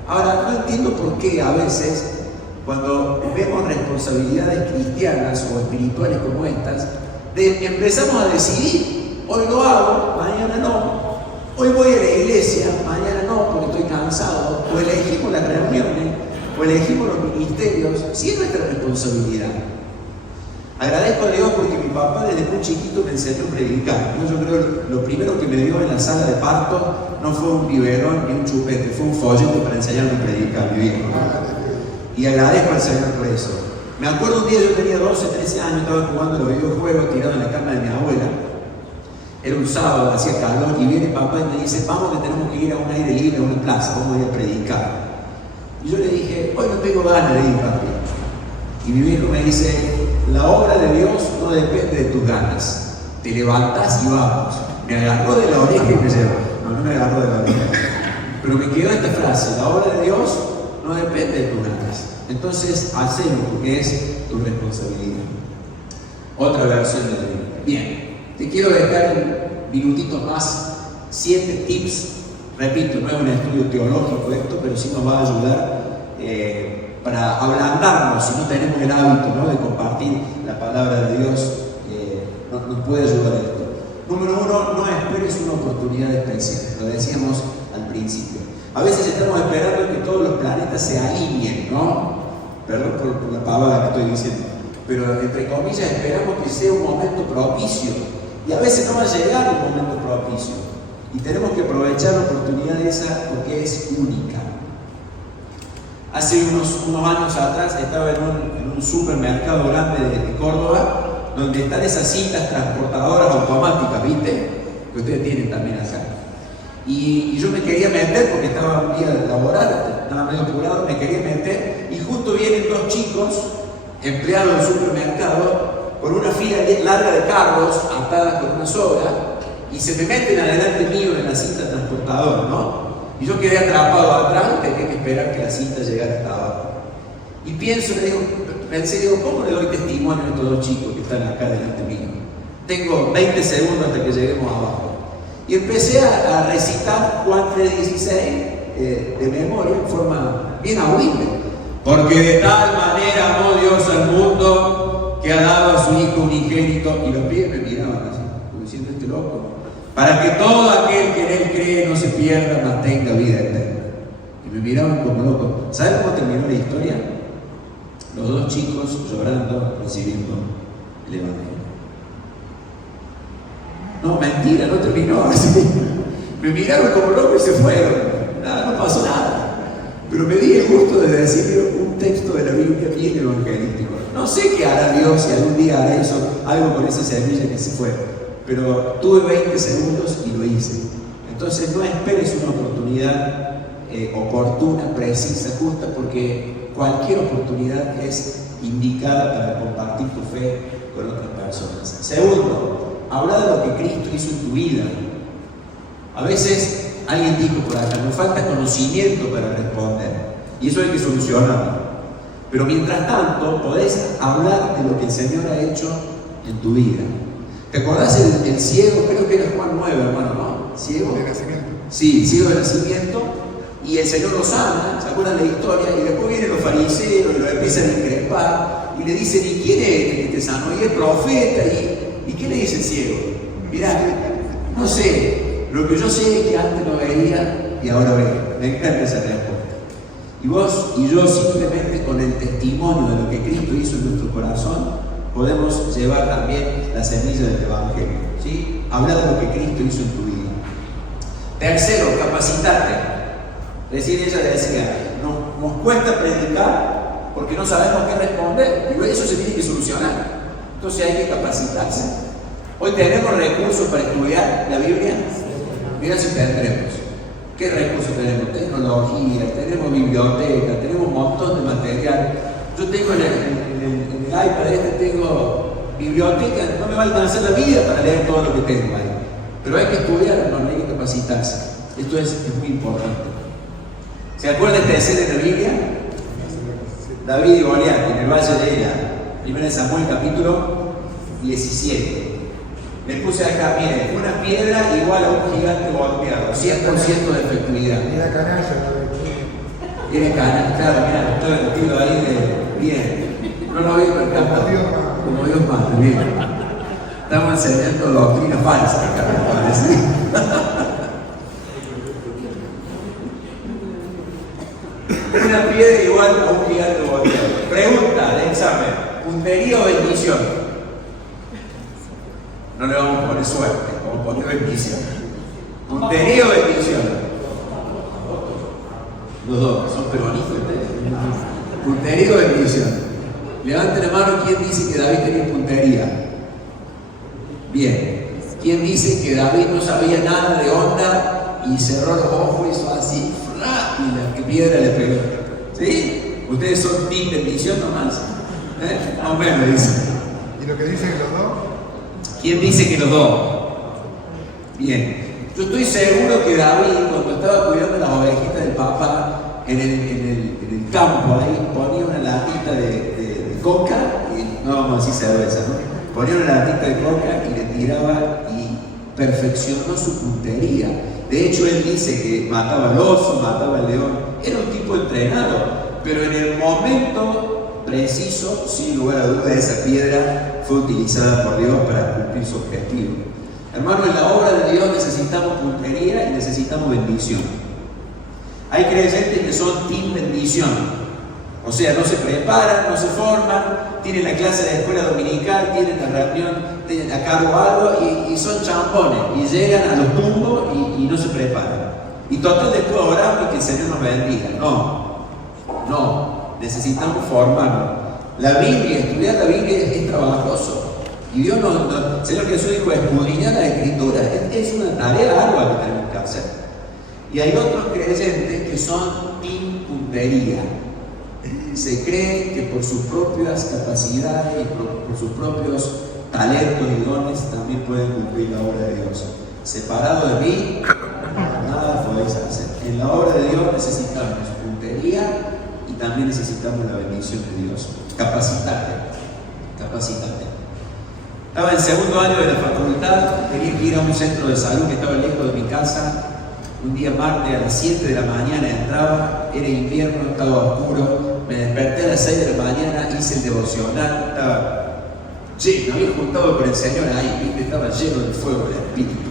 Ahora, no entiendo por qué a veces cuando vemos responsabilidades cristianas o espirituales como estas, empezamos a decidir, hoy lo hago, mañana no. Hoy voy a la iglesia, mañana no porque estoy cansado. O elegimos las reuniones, o elegimos los ministerios. Sí es nuestra responsabilidad. Agradezco a Dios porque mi papá desde muy chiquito me enseñó a predicar. Yo creo que lo primero que me dio en la sala de parto no fue un biberón ni un chupete, fue un folleto para enseñarme a predicar, mi viejo. Y agradezco al Señor por eso. Me acuerdo un día, yo tenía 12, 13 años, estaba jugando a los videojuegos tirado en la cama de mi abuela. Era un sábado, hacía calor, y viene papá y me dice: vamos que tenemos que ir a un aire libre, a una plaza, vamos a ir a predicar. Y yo le dije: hoy no tengo ganas de ir, papi. Y mi viejo me dice: la obra de Dios no depende de tus ganas, te levantás y vamos. Me agarró de la oreja y me llevó. no me agarro de la vida. Pero me quedó esta frase: la obra de Dios no depende de tus ganas. Entonces, hacelo porque es tu responsabilidad. Otra versión de la Biblia. Bien, te quiero dejar en minutitos más 7 tips. Repito, no es un estudio teológico esto, pero sí nos va a ayudar para ablandarnos si no tenemos el hábito, ¿no?, de compartir la palabra de Dios. Nos puede ayudar esto. Número 1, no esperes una oportunidad especial. Lo decíamos al principio. A veces estamos esperando que todos los planetas se alineen, ¿no? Perdón por la pavada que estoy diciendo. Pero entre comillas esperamos que sea un momento propicio. Y a veces no va a llegar un momento propicio. Y tenemos que aprovechar la oportunidad esa porque es única. Hace unos años atrás estaba en un supermercado grande de Córdoba, donde están esas cintas transportadoras automáticas, ¿viste? Que ustedes tienen también acá. Y yo me quería meter porque estaba un día laboral, estaba medio apurado, me quería meter y justo vienen 2 chicos, empleados del supermercado, con una fila larga de carros atadas con una soga y se me meten adelante mío en la cinta transportadora, ¿no? Y yo quedé atrapado atrás y tenía que esperar que la cinta llegara hasta abajo. Y pensé, ¿cómo le doy testimonio a estos 2 chicos que están acá delante mío? Tengo 20 segundos hasta que lleguemos abajo. Y empecé a recitar Juan 3:16 de memoria en forma bien audible. Porque de tal manera amó Dios al mundo que ha dado a su Hijo unigénito. Y los pies me miraban así, como diciendo, este loco. Para que todo aquel que en él cree no se pierda, mas tenga vida eterna. Y me miraban como loco. ¿Saben cómo terminó la historia? Los 2 chicos llorando, recibiendo el Evangelio. No, mentira, no terminó así. Me miraron como loco y se fueron. Nada, no pasó nada. Pero me di el gusto de decir un texto de la Biblia bien evangelístico. No sé qué hará Dios, si algún día hará algo con esa semilla que se fue. Pero tuve 20 segundos y lo hice. Entonces no esperes una oportunidad oportuna, precisa, justa, porque cualquier oportunidad es indicada para compartir tu fe con otras personas. Segundo, habla de lo que Cristo hizo en tu vida. A veces alguien dijo por acá, nos falta conocimiento para responder, y eso hay que solucionarlo. Pero mientras tanto, podés hablar de lo que el Señor ha hecho en tu vida. ¿Te acordás el ciego? Creo que era Juan 9, hermano, ¿no? ¿Ciego? De nacimiento. Sí, ciego de nacimiento. Y el Señor lo sana, ¿se acuerdan la historia? Y después vienen los fariseos y lo empiezan a increpar. Y le dicen, ¿y quién es que te sanó? Y el profeta. ¿Y qué le dice el ciego? Mirá, no sé. Lo que yo sé es que antes no veía y ahora veo. Me encanta esa respuesta. Y vos y yo simplemente con el testimonio de lo que Cristo hizo en nuestro corazón podemos llevar también la semilla del Evangelio, ¿sí? Hablar de lo que Cristo hizo en tu vida. Tercero, capacitarte. Decir, ella decía, nos cuesta predicar porque no sabemos qué responder. Y eso se tiene que solucionar. Entonces hay que capacitarse. Hoy tenemos recursos para estudiar la Biblia. Mira si tendremos. ¿Qué recursos tenemos? Tecnología, tenemos biblioteca, tenemos un montón de material. Yo tengo en el iPad tengo biblioteca, no me va a alcanzar la vida para leer todo lo que tengo ahí. Pero hay que estudiar, no hay que capacitarse. Esto es muy importante. ¿Se acuerdan de esta escena en la Biblia? David y Goliat en el valle de Ela, 1 Samuel capítulo 17. Les puse acá, miren, una piedra igual a un gigante golpeado, 100% de efectividad. Era canalla la Tiene canalla, claro, mira, todo el estilo ahí de bien. No lo había percatado. Como Dios manda, bien. Estamos enseñando doctrina falsa acá, me parece. Una piedra igual a un gigante golpeado. Pregunta de examen: ¿puntería o bendición? No le vamos a poner suerte, vamos a poner bendición. ¿Puntería o bendición? Los dos, son peronistas ustedes. ¿Puntería o bendición? Levanten la mano, ¿quién dice que David tenía puntería? Bien. ¿Quién dice que David no sabía nada de onda y cerró los ojos y hizo así, y la piedra le pegó? ¿Sí? ¿Ustedes son team bendición nomás? Más o menos dicen. ¿Y lo que dicen los dos? ¿Quién dice que los dos? Bien. Yo estoy seguro que David, cuando estaba cuidando las ovejitas del papá en el campo, ahí ponía una latita de coca, y no vamos a decir cerveza, ¿no? Ponía una latita de coca y le tiraba y perfeccionó su puntería. De hecho, él dice que mataba al oso, mataba al león. Era un tipo entrenado, pero en el momento preciso, sin lugar a duda, esa piedra fue utilizada por Dios para cumplir su objetivo. Hermano, en la obra de Dios necesitamos puntería y necesitamos bendición. Hay creyentes que son team bendición, o sea, no se preparan, no se forman, tienen la clase de escuela dominical, tienen la reunión a cargo algo y son champones y llegan a los tumbos y no se preparan. Y total después oramos y que el Señor nos bendiga. No, necesitamos formarnos. La Biblia, estudiar la Biblia es trabajoso. Y Dios el Señor Jesús dijo, escudriñar la Escritura. Es una tarea ardua que tenemos que hacer. Y hay otros creyentes que son team puntería. Se creen que por sus propias capacidades y por sus propios talentos y dones también pueden cumplir la obra de Dios. Separado de mí, nada podéis hacer. En la obra de Dios necesitamos puntería y también necesitamos la bendición de Dios. Capacitarte. Estaba en segundo año de la facultad, tenía que ir a un centro de salud que estaba lejos de mi casa. Un día martes a las 7 de la mañana entraba, era invierno, estaba oscuro, me desperté a las 6 de la mañana, hice el devocional, estaba lleno, me había juntado con el Señor ahí, estaba lleno del fuego del Espíritu.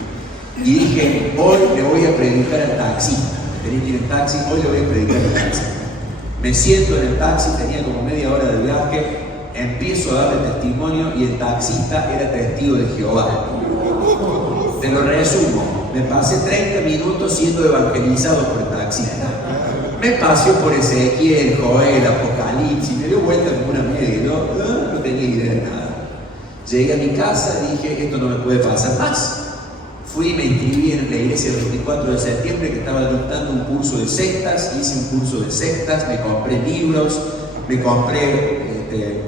Y dije, hoy le voy a predicar al taxista, tenía que ir en taxi, hoy le voy a predicar al taxista. Me siento en el taxi, tenía como media hora de viaje, empiezo a darle testimonio y el taxista era testigo de Jehová. Te lo resumo, me pasé 30 minutos siendo evangelizado por el taxista. Me paseó por Ezequiel, Joel, Apocalipsis, me dio vuelta como una media, no tenía idea de nada. Llegué a mi casa y dije, esto no me puede pasar más. Fui y me inscribí en la iglesia del 24 de septiembre que estaba dictando un curso de sectas, hice un curso de sectas, me compré libros, me compré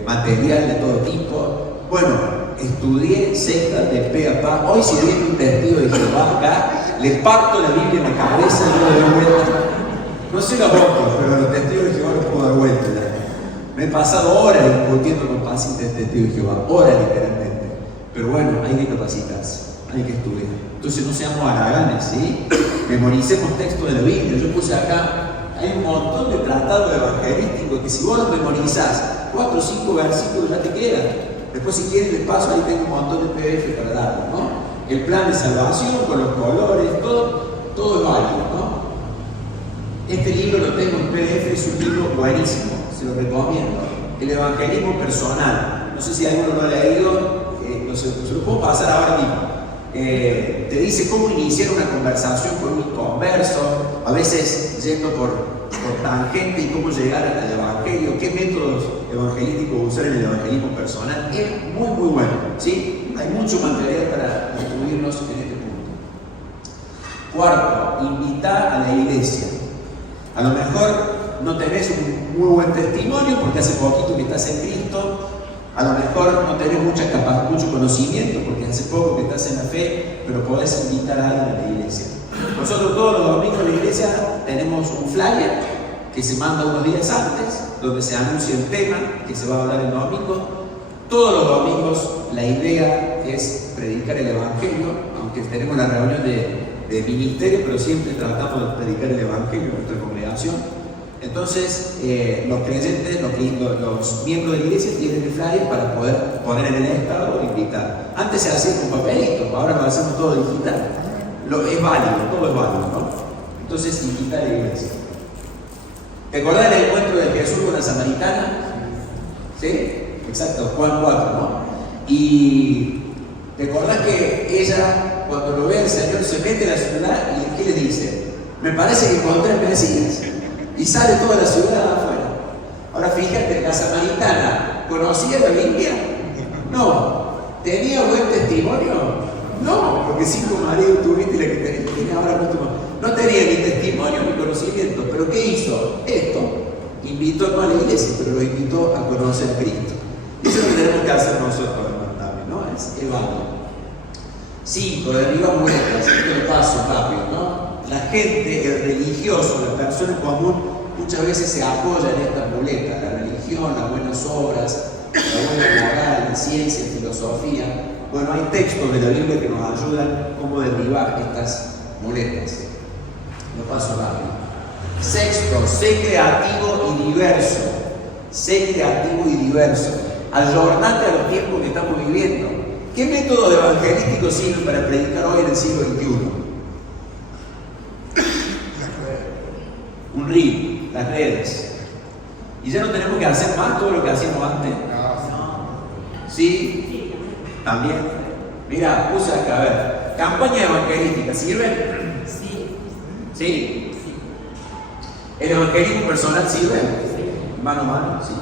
material de todo tipo. Bueno, estudié sectas de pe a pa. Hoy si viene un testigo de Jehová acá, le parto la Biblia en la cabeza y no le doy vuelta. No sé los otros, pero los testigos de Jehová los puedo dar vuelta. Me he pasado horas discutiendo con pacientes de testigos de Jehová, horas literalmente. Pero bueno, hay que capacitarse, hay que estudiar. Entonces no seamos haraganes, ¿sí? Memoricemos textos de la Biblia. Yo puse acá, hay un montón de tratados evangelísticos que si vos los memorizás, 4 o 5 versículos ya te quedan. Después si quieren les paso, ahí tengo un montón de PDF para darles, ¿no? El plan de salvación con los colores, todo es válido, ¿no? Este libro lo tengo en PDF, es un libro buenísimo, se lo recomiendo. El evangelismo personal. No sé si alguno lo ha leído, se lo puedo pasar ahora mismo. Te dice cómo iniciar una conversación con un inconverso, a veces yendo por tangente, y cómo llegar al evangelio, qué métodos evangelísticos usar en el evangelismo personal. Es muy muy bueno, ¿sí? Hay mucho material para instruirnos en este punto. Cuarto, invitar a la iglesia. A lo mejor no tenés un muy buen testimonio porque hace poquito que estás en Cristo. A lo mejor no tenés mucho conocimiento porque hace poco que estás en la fe, pero podés invitar a alguien a la iglesia. Nosotros todos los domingos en la iglesia tenemos un flyer que se manda unos días antes, donde se anuncia el tema que se va a hablar el domingo. Todos los domingos la idea es predicar el evangelio, aunque tenemos la reunión de ministerio, pero siempre tratamos de predicar el evangelio en nuestra congregación. Entonces, los creyentes, los miembros de la iglesia tienen el flyer para poder poner en el estado o invitar. Antes se hacía con papelito, ahora lo hacemos todo digital. Es válido, todo es válido, ¿no? Entonces, invitar a la iglesia. ¿Te acordás del encuentro de Jesús con la samaritana? ¿Sí? Exacto, Juan 4, ¿no? Y ¿te acordás que ella, cuando lo ve al Señor, se mete en la ciudad y ¿qué le dice? Me parece que encontré el Mesías. Y sale toda la ciudad afuera. Ahora fíjate, la samaritana, ¿conocía la Biblia? No. ¿Tenía buen testimonio? No, porque 5 maridos tuviste y la que tenía ahora no tenía ni testimonio ni conocimiento. ¿Pero qué hizo? Esto. Invitó no a la iglesia, pero lo invitó a conocer a Cristo. Eso es lo que tenemos que hacer nosotros, hermano, ¿no? Es válido. 5, derriba muletas. Esto lo paso rápido, ¿no? La gente, el religioso, la persona común, muchas veces se apoya en esta muleta, la religión, las buenas obras, la buena moral, la ciencia, filosofía. Bueno, hay textos de la Biblia que nos ayudan cómo derribar estas muletas. Lo paso rápido. 6, sé creativo y diverso. Sé creativo y diverso. Ayornate a los tiempos que estamos viviendo. ¿Qué método evangelístico sirve para predicar hoy en el siglo XXI? Un reel, las redes. Y ya no tenemos que hacer más todo lo que hacíamos antes. ¿Sí? También. Mira, puse acá, a ver. Campaña evangelística, ¿sirve? Sí. ¿El evangelismo personal sirve? Mano a mano, sí.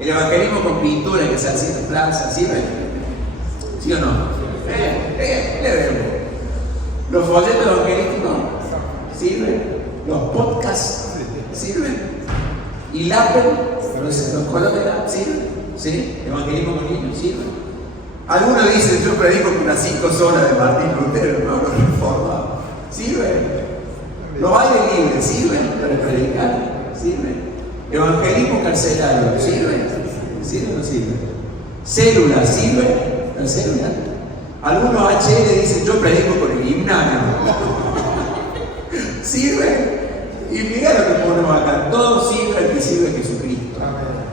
¿El evangelismo con pintura que se hace en plaza sirve? ¿Sí o no? Le vemos. ¿Los folletos evangelísticos sirven? ¿Los podcasts sirven? ¿Y el Apple? ¿Los colores sirven? ¿Sí? ¿Evangelismo con niños sirve? Algunos dicen, yo predico con las 5 zonas de Martín Lutero, ¿no? Los reformados. ¿Sirve? ¿Los bailes libres sirven para predicar? ¿Sirve? ¿Evangelismo carcelario sirve? ¿Sirve o no sirve? ¿Célula sirve? ¿La célula? Algunos HL dicen, yo predico con el himnario. ¿Sirve? Y mira lo que ponemos acá, todo sirve al que sirve a Jesucristo.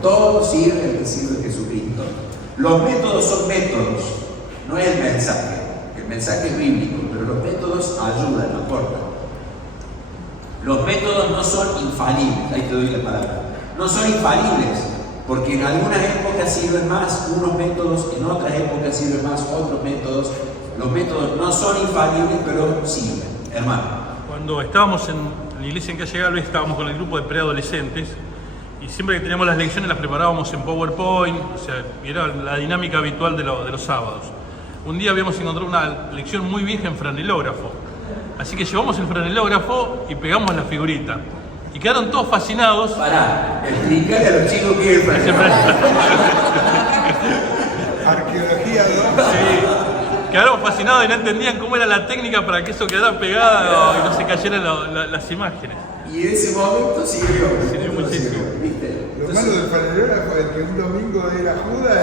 Todo sirve al que sirve a Jesucristo. Los métodos son métodos, no es el mensaje. El mensaje es bíblico, pero los métodos ayudan, aportan. Los métodos no son infalibles, ahí te doy la palabra. No son infalibles, porque en algunas épocas sirven más unos métodos, en otras épocas sirven más otros métodos. Los métodos no son infalibles, pero sirven, hermano. Cuando estábamos en la iglesia en Calle Galvez, estábamos con el grupo de preadolescentes y siempre que teníamos las lecciones las preparábamos en PowerPoint, o sea, era la dinámica habitual de los sábados. Un día habíamos encontrado una lección muy vieja en franelógrafo, así que llevamos el franelógrafo y pegamos la figurita. Y quedaron todos fascinados. Pará, explicarle a los chicos qué es el franelógrafo. Arqueología, ¿no? Sí. Quedaron fascinados y no entendían cómo era la técnica para que eso quedara pegado y no se cayeran las imágenes. Y en ese momento sirvió. Sirvió muchísimo. ¿Viste? Lo malo del franelógrafo es que un domingo era Judas.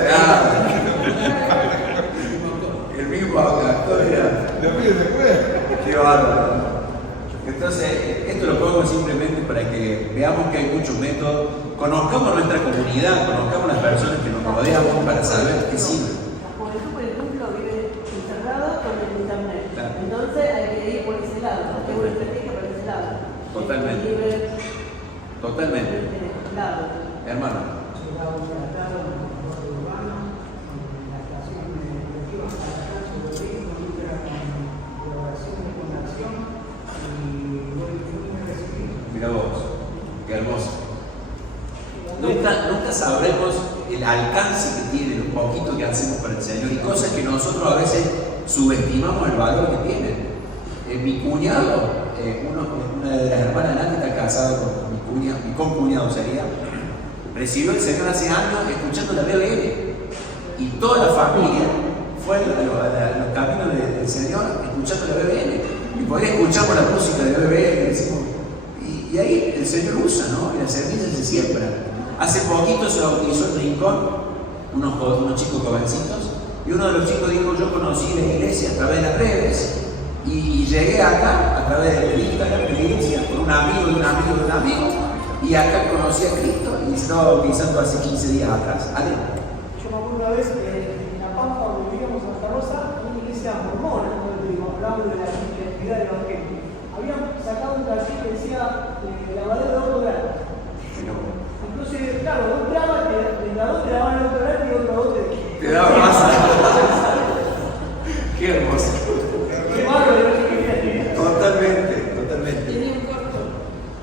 El mismo actor era. Lo pide después. Qué bárbaro. Entonces, esto lo pongo simplemente para que veamos que hay muchos métodos. Conozcamos nuestra comunidad, conozcamos las personas que nos rodeamos para saber qué sirve. Por ejemplo, vive encerrado con el internet. Claro. Entonces hay que ir por ese lado, tengo una estrategia por ese lado. Totalmente. Totalmente. Hermano. Mira vos, qué hermoso. Nunca sabremos el alcance que tiene, lo poquito que hacemos para el Señor y cosas que nosotros a veces subestimamos el valor que tienen. Mi cuñado, una de las hermanas Nati está casada con mi concuñado sería, recibió el Señor hace años escuchando la BBL y toda la familia fue a los caminos del Señor escuchando la BBL y por ahí escuchamos la música de BBL y decimos, y ahí el Señor usa, ¿no? Y la semilla se siembra. Hace poquito se bautizó en Rincón unos chicos jovencitos y uno de los chicos dijo, yo conocí la iglesia a través de las redes y llegué acá a través del Instagram de la iglesia por un amigo de un amigo de un amigo y acá conocí a Cristo y se estaba bautizando hace 15 días atrás. ¿Ale? Yo me acuerdo una vez en La Pampa, cuando vivíamos en Santa Rosa, en una iglesia mormona, cuando hablábamos de la identidad del evangelio. Habían sacado un cartel que decía lavadero de auto gratis. Entonces, claro, vos entrabas, el lavador te daban el auto gratis y otro lavador te daba más. Qué hermoso. Qué bárbaro, Totalmente. Tenía un corto.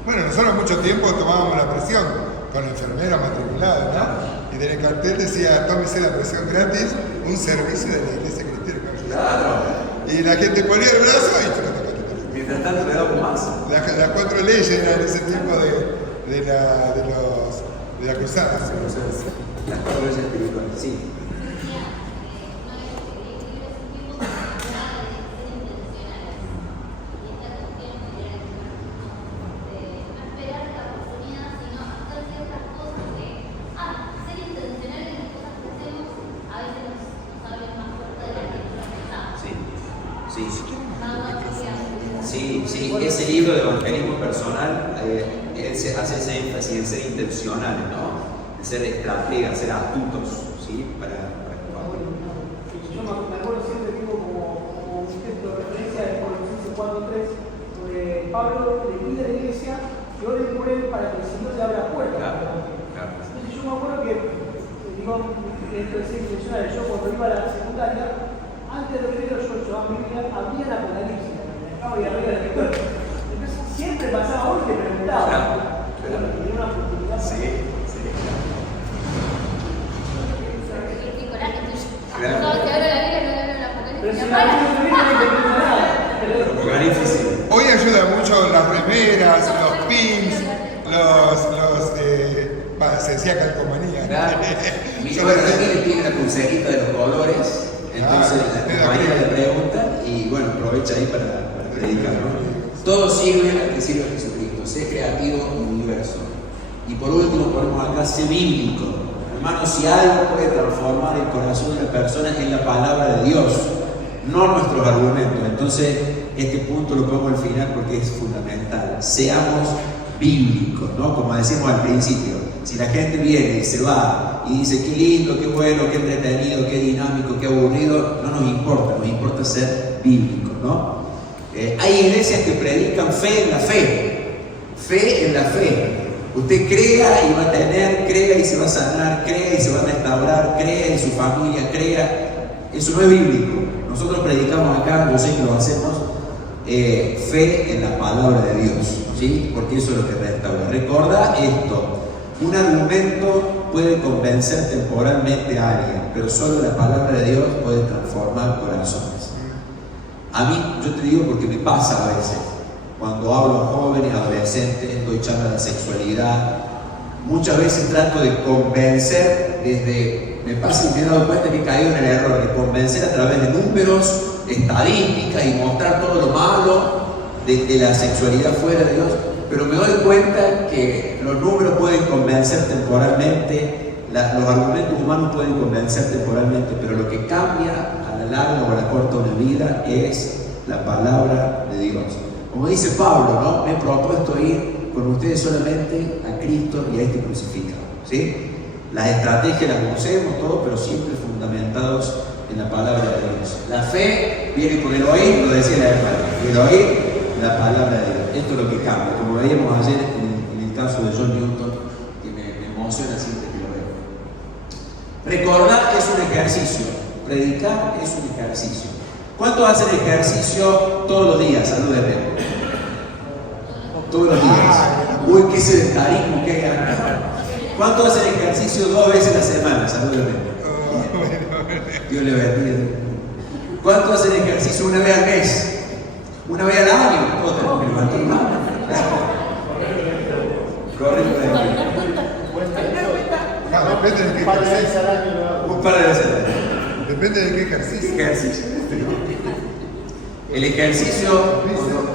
Bueno, nosotros mucho tiempo tomábamos la presión con la enfermera matriculada, ¿no? Y en el cartel decía, tómese la presión gratis, un servicio de la iglesia cristiana. Claro. Y la gente ponía el brazo y... Mientras tanto le damos más. Las 4 leyes eran en ese tiempo de la cruzada. Las 4 leyes espirituales, sí. personal, él se hace ese énfasis en ser intencionales, ¿no? En ser estrategas, ser astutos, ¿sí? Para Yo me acuerdo siempre tengo como un ejemplo de referencia de Colosenses 4:3, donde Pablo le pide a la iglesia que oren por él para que el Señor le abra puertas. Claro. Entonces yo me acuerdo que, digo, esto de ser intencional, yo cuando iba a la secundaria, antes de primero yo llevaba mi Biblia, había la Apocalipsis, me dejaba ir arriba del lector. Entonces siempre pasaba hoy y te preguntaba. Claro. Y tenía una oportunidad. Sí. No, te abro la Biblia, no le abro la Apocalipsis. Pero si la Biblia no te nada. Apocalipsis. Hoy ayuda mucho las remeras, los pins, se decía calcomanía. Claro. Mi bueno, también tiene la pulserita de los colores, entonces la compañía le pregunta y bueno, aprovecha ahí para predicar, ¿no? Todo sirve al que sirve a Jesucristo, sé creativo y diverso. Y por último ponemos acá, sé bíblico. Hermanos, si algo puede transformar el corazón de la persona es la palabra de Dios, no nuestros argumentos. Entonces, este punto lo pongo al final porque es fundamental. Seamos bíblicos, ¿no? Como decimos al principio, si la gente viene y se va y dice qué lindo, qué bueno, qué entretenido, qué dinámico, qué aburrido, no nos importa ser bíblicos, ¿no? Hay iglesias que predican fe en la fe. Usted crea y va a tener, crea y se va a sanar, crea y se va a restaurar, crea en su familia, crea. Eso no es bíblico. Nosotros predicamos acá, yo sé que lo hacemos, fe en la palabra de Dios, ¿sí? Porque eso es lo que restaura. Recuerda esto, un argumento puede convencer temporalmente a alguien, pero solo la palabra de Dios puede transformar corazones. A mí, yo te digo porque me pasa a veces, cuando hablo a jóvenes, adolescentes, doy charlas de sexualidad, muchas veces trato de convencer me pasa y me he dado cuenta que he caído en el error de convencer a través de números, estadísticas y mostrar todo lo malo de la sexualidad fuera de Dios, pero me doy cuenta que los números pueden convencer temporalmente, los argumentos humanos pueden convencer temporalmente, pero lo que cambia a la larga o a la corta una vida es la palabra de Dios. Como dice Pablo, ¿no? Me he propuesto ir con ustedes solamente a Cristo y a este crucificado, ¿sí? Las estrategias las usemos, todo, pero siempre fundamentados en la palabra de Dios. La fe viene con el oír, lo decía la hermana, el oír, la palabra de Dios. Esto es lo que cambia, como veíamos ayer en el caso de John Newton, que me emociona siempre que lo veo. Recordar es un ejercicio, predicar es un ejercicio. ¿Cuántos hacen ejercicio todos los días? Salúdenme. Todos los días. Uy, qué sedentarismo, qué ganas. ¿Cuántos hacen ejercicio 2 veces a la semana? Salúdenme. Dios le bendiga. ¿Cuántos hacen ejercicio una vez al mes? Una vez al año. Todos tenemos que levantar una mano. Correcto. Depende de qué ejercicio. Un par de veces al año. Depende de qué ejercicio. El ejercicio,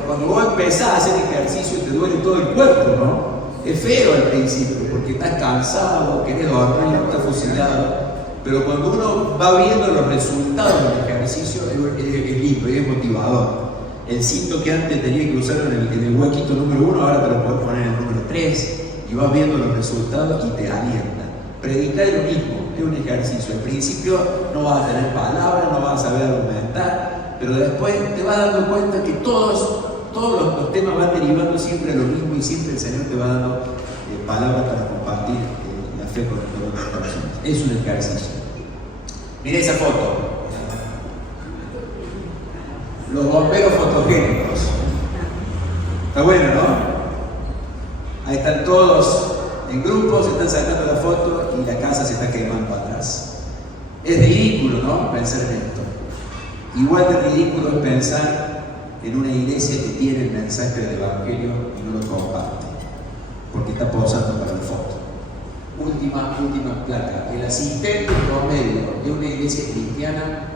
cuando vos empezás a hacer ejercicio te duele todo el cuerpo, ¿no? Es feo al principio porque estás cansado, querés dormir, estás fusilado. Pero cuando uno va viendo los resultados del ejercicio es lindo y es motivador. El cinto que antes tenía que usarlo en el huequito número 1, ahora te lo puedes poner en el número 3 y vas viendo los resultados y te alienta. Predicar es lo mismo, es un ejercicio. Al principio no vas a tener palabras, no vas a saber argumentar, pero después te vas dando cuenta que todos los temas van derivando siempre a lo mismo y siempre el Señor te va dando palabras para compartir la fe con otras personas. Es un ejercicio. Mira esa foto. Los bomberos fotogénicos. Está bueno, ¿no? Ahí están todos en grupos, se están sacando la foto y la casa se está quemando atrás. Es ridículo, ¿no? Pensar en esto. Igual de ridículo es pensar en una iglesia que tiene el mensaje del Evangelio y no lo comparte, porque está posando para la foto. Última placa. El asistente promedio de una iglesia cristiana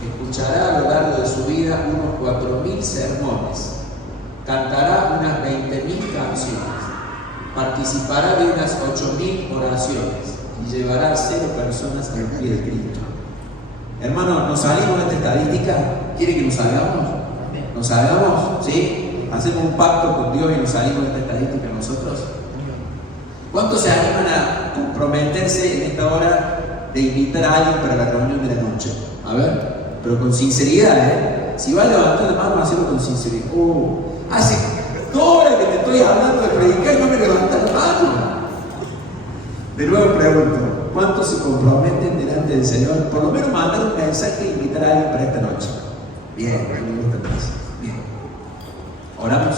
escuchará a lo largo de su vida unos 4.000 sermones, cantará unas 20.000 canciones, participará de unas 8.000 oraciones y llevará a 0 personas al pie de Cristo. Hermano, ¿nos salimos de esta estadística? ¿Quiere que nos salgamos? ¿Nos salgamos? ¿Sí? hacemos un pacto con Dios y nos salimos de esta estadística nosotros? ¿Cuántos se animan a comprometerse en esta hora de invitar a alguien para la reunión de la noche? A ver, pero con sinceridad, ¿eh? Si va a levantar la mano, hacerlo con sinceridad. Hace 2 horas que te estoy hablando de predicar y no me levantas la mano. De nuevo pregunto, ¿cuántos se comprometen delante del Señor? Por lo menos mandar un mensaje e invitar a alguien para esta noche. Bien, a mí me gusta más. Bien. Oramos.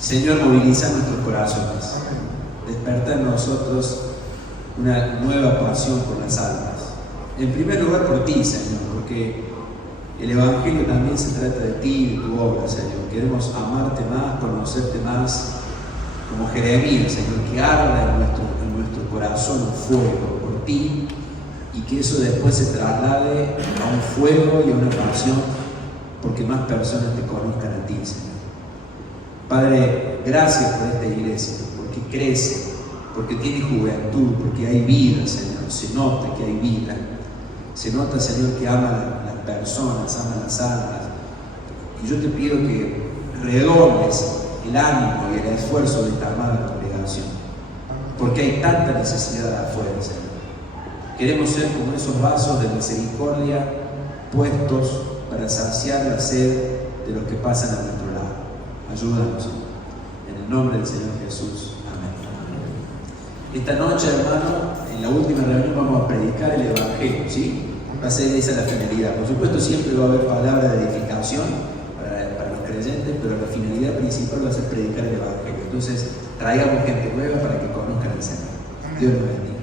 Señor, moviliza nuestros corazones. Desperta en nosotros una nueva pasión por las almas. En primer lugar por ti, Señor, porque el Evangelio también se trata de ti y de tu obra, Señor. Queremos amarte más, conocerte más, como Jeremías, Señor, que arda en nuestro corazón un fuego por ti y que eso después se traslade a un fuego y a una pasión porque más personas te conozcan a ti, Señor. Padre, gracias por esta iglesia, porque crece, porque tiene juventud, porque hay vida, Señor. Se nota que hay vida. Se nota, Señor, que ama a las personas, ama las almas. Y yo te pido que redobles el ánimo y el esfuerzo de esta amada congregación, porque hay tanta necesidad afuera, Señor. Queremos ser como esos vasos de misericordia puestos para saciar la sed de los que pasan a nuestro lado. Ayúdanos, Señor. En el nombre del Señor Jesús. Amén. Esta noche, hermano, en la última reunión vamos a predicar el Evangelio, ¿sí? Va a ser esa la finalidad. Por supuesto, siempre va a haber palabras de edificación para los creyentes, pero la finalidad principal va a ser predicar el Evangelio. Entonces, traigamos gente nueva para que conozcan al Señor. Dios nos bendiga.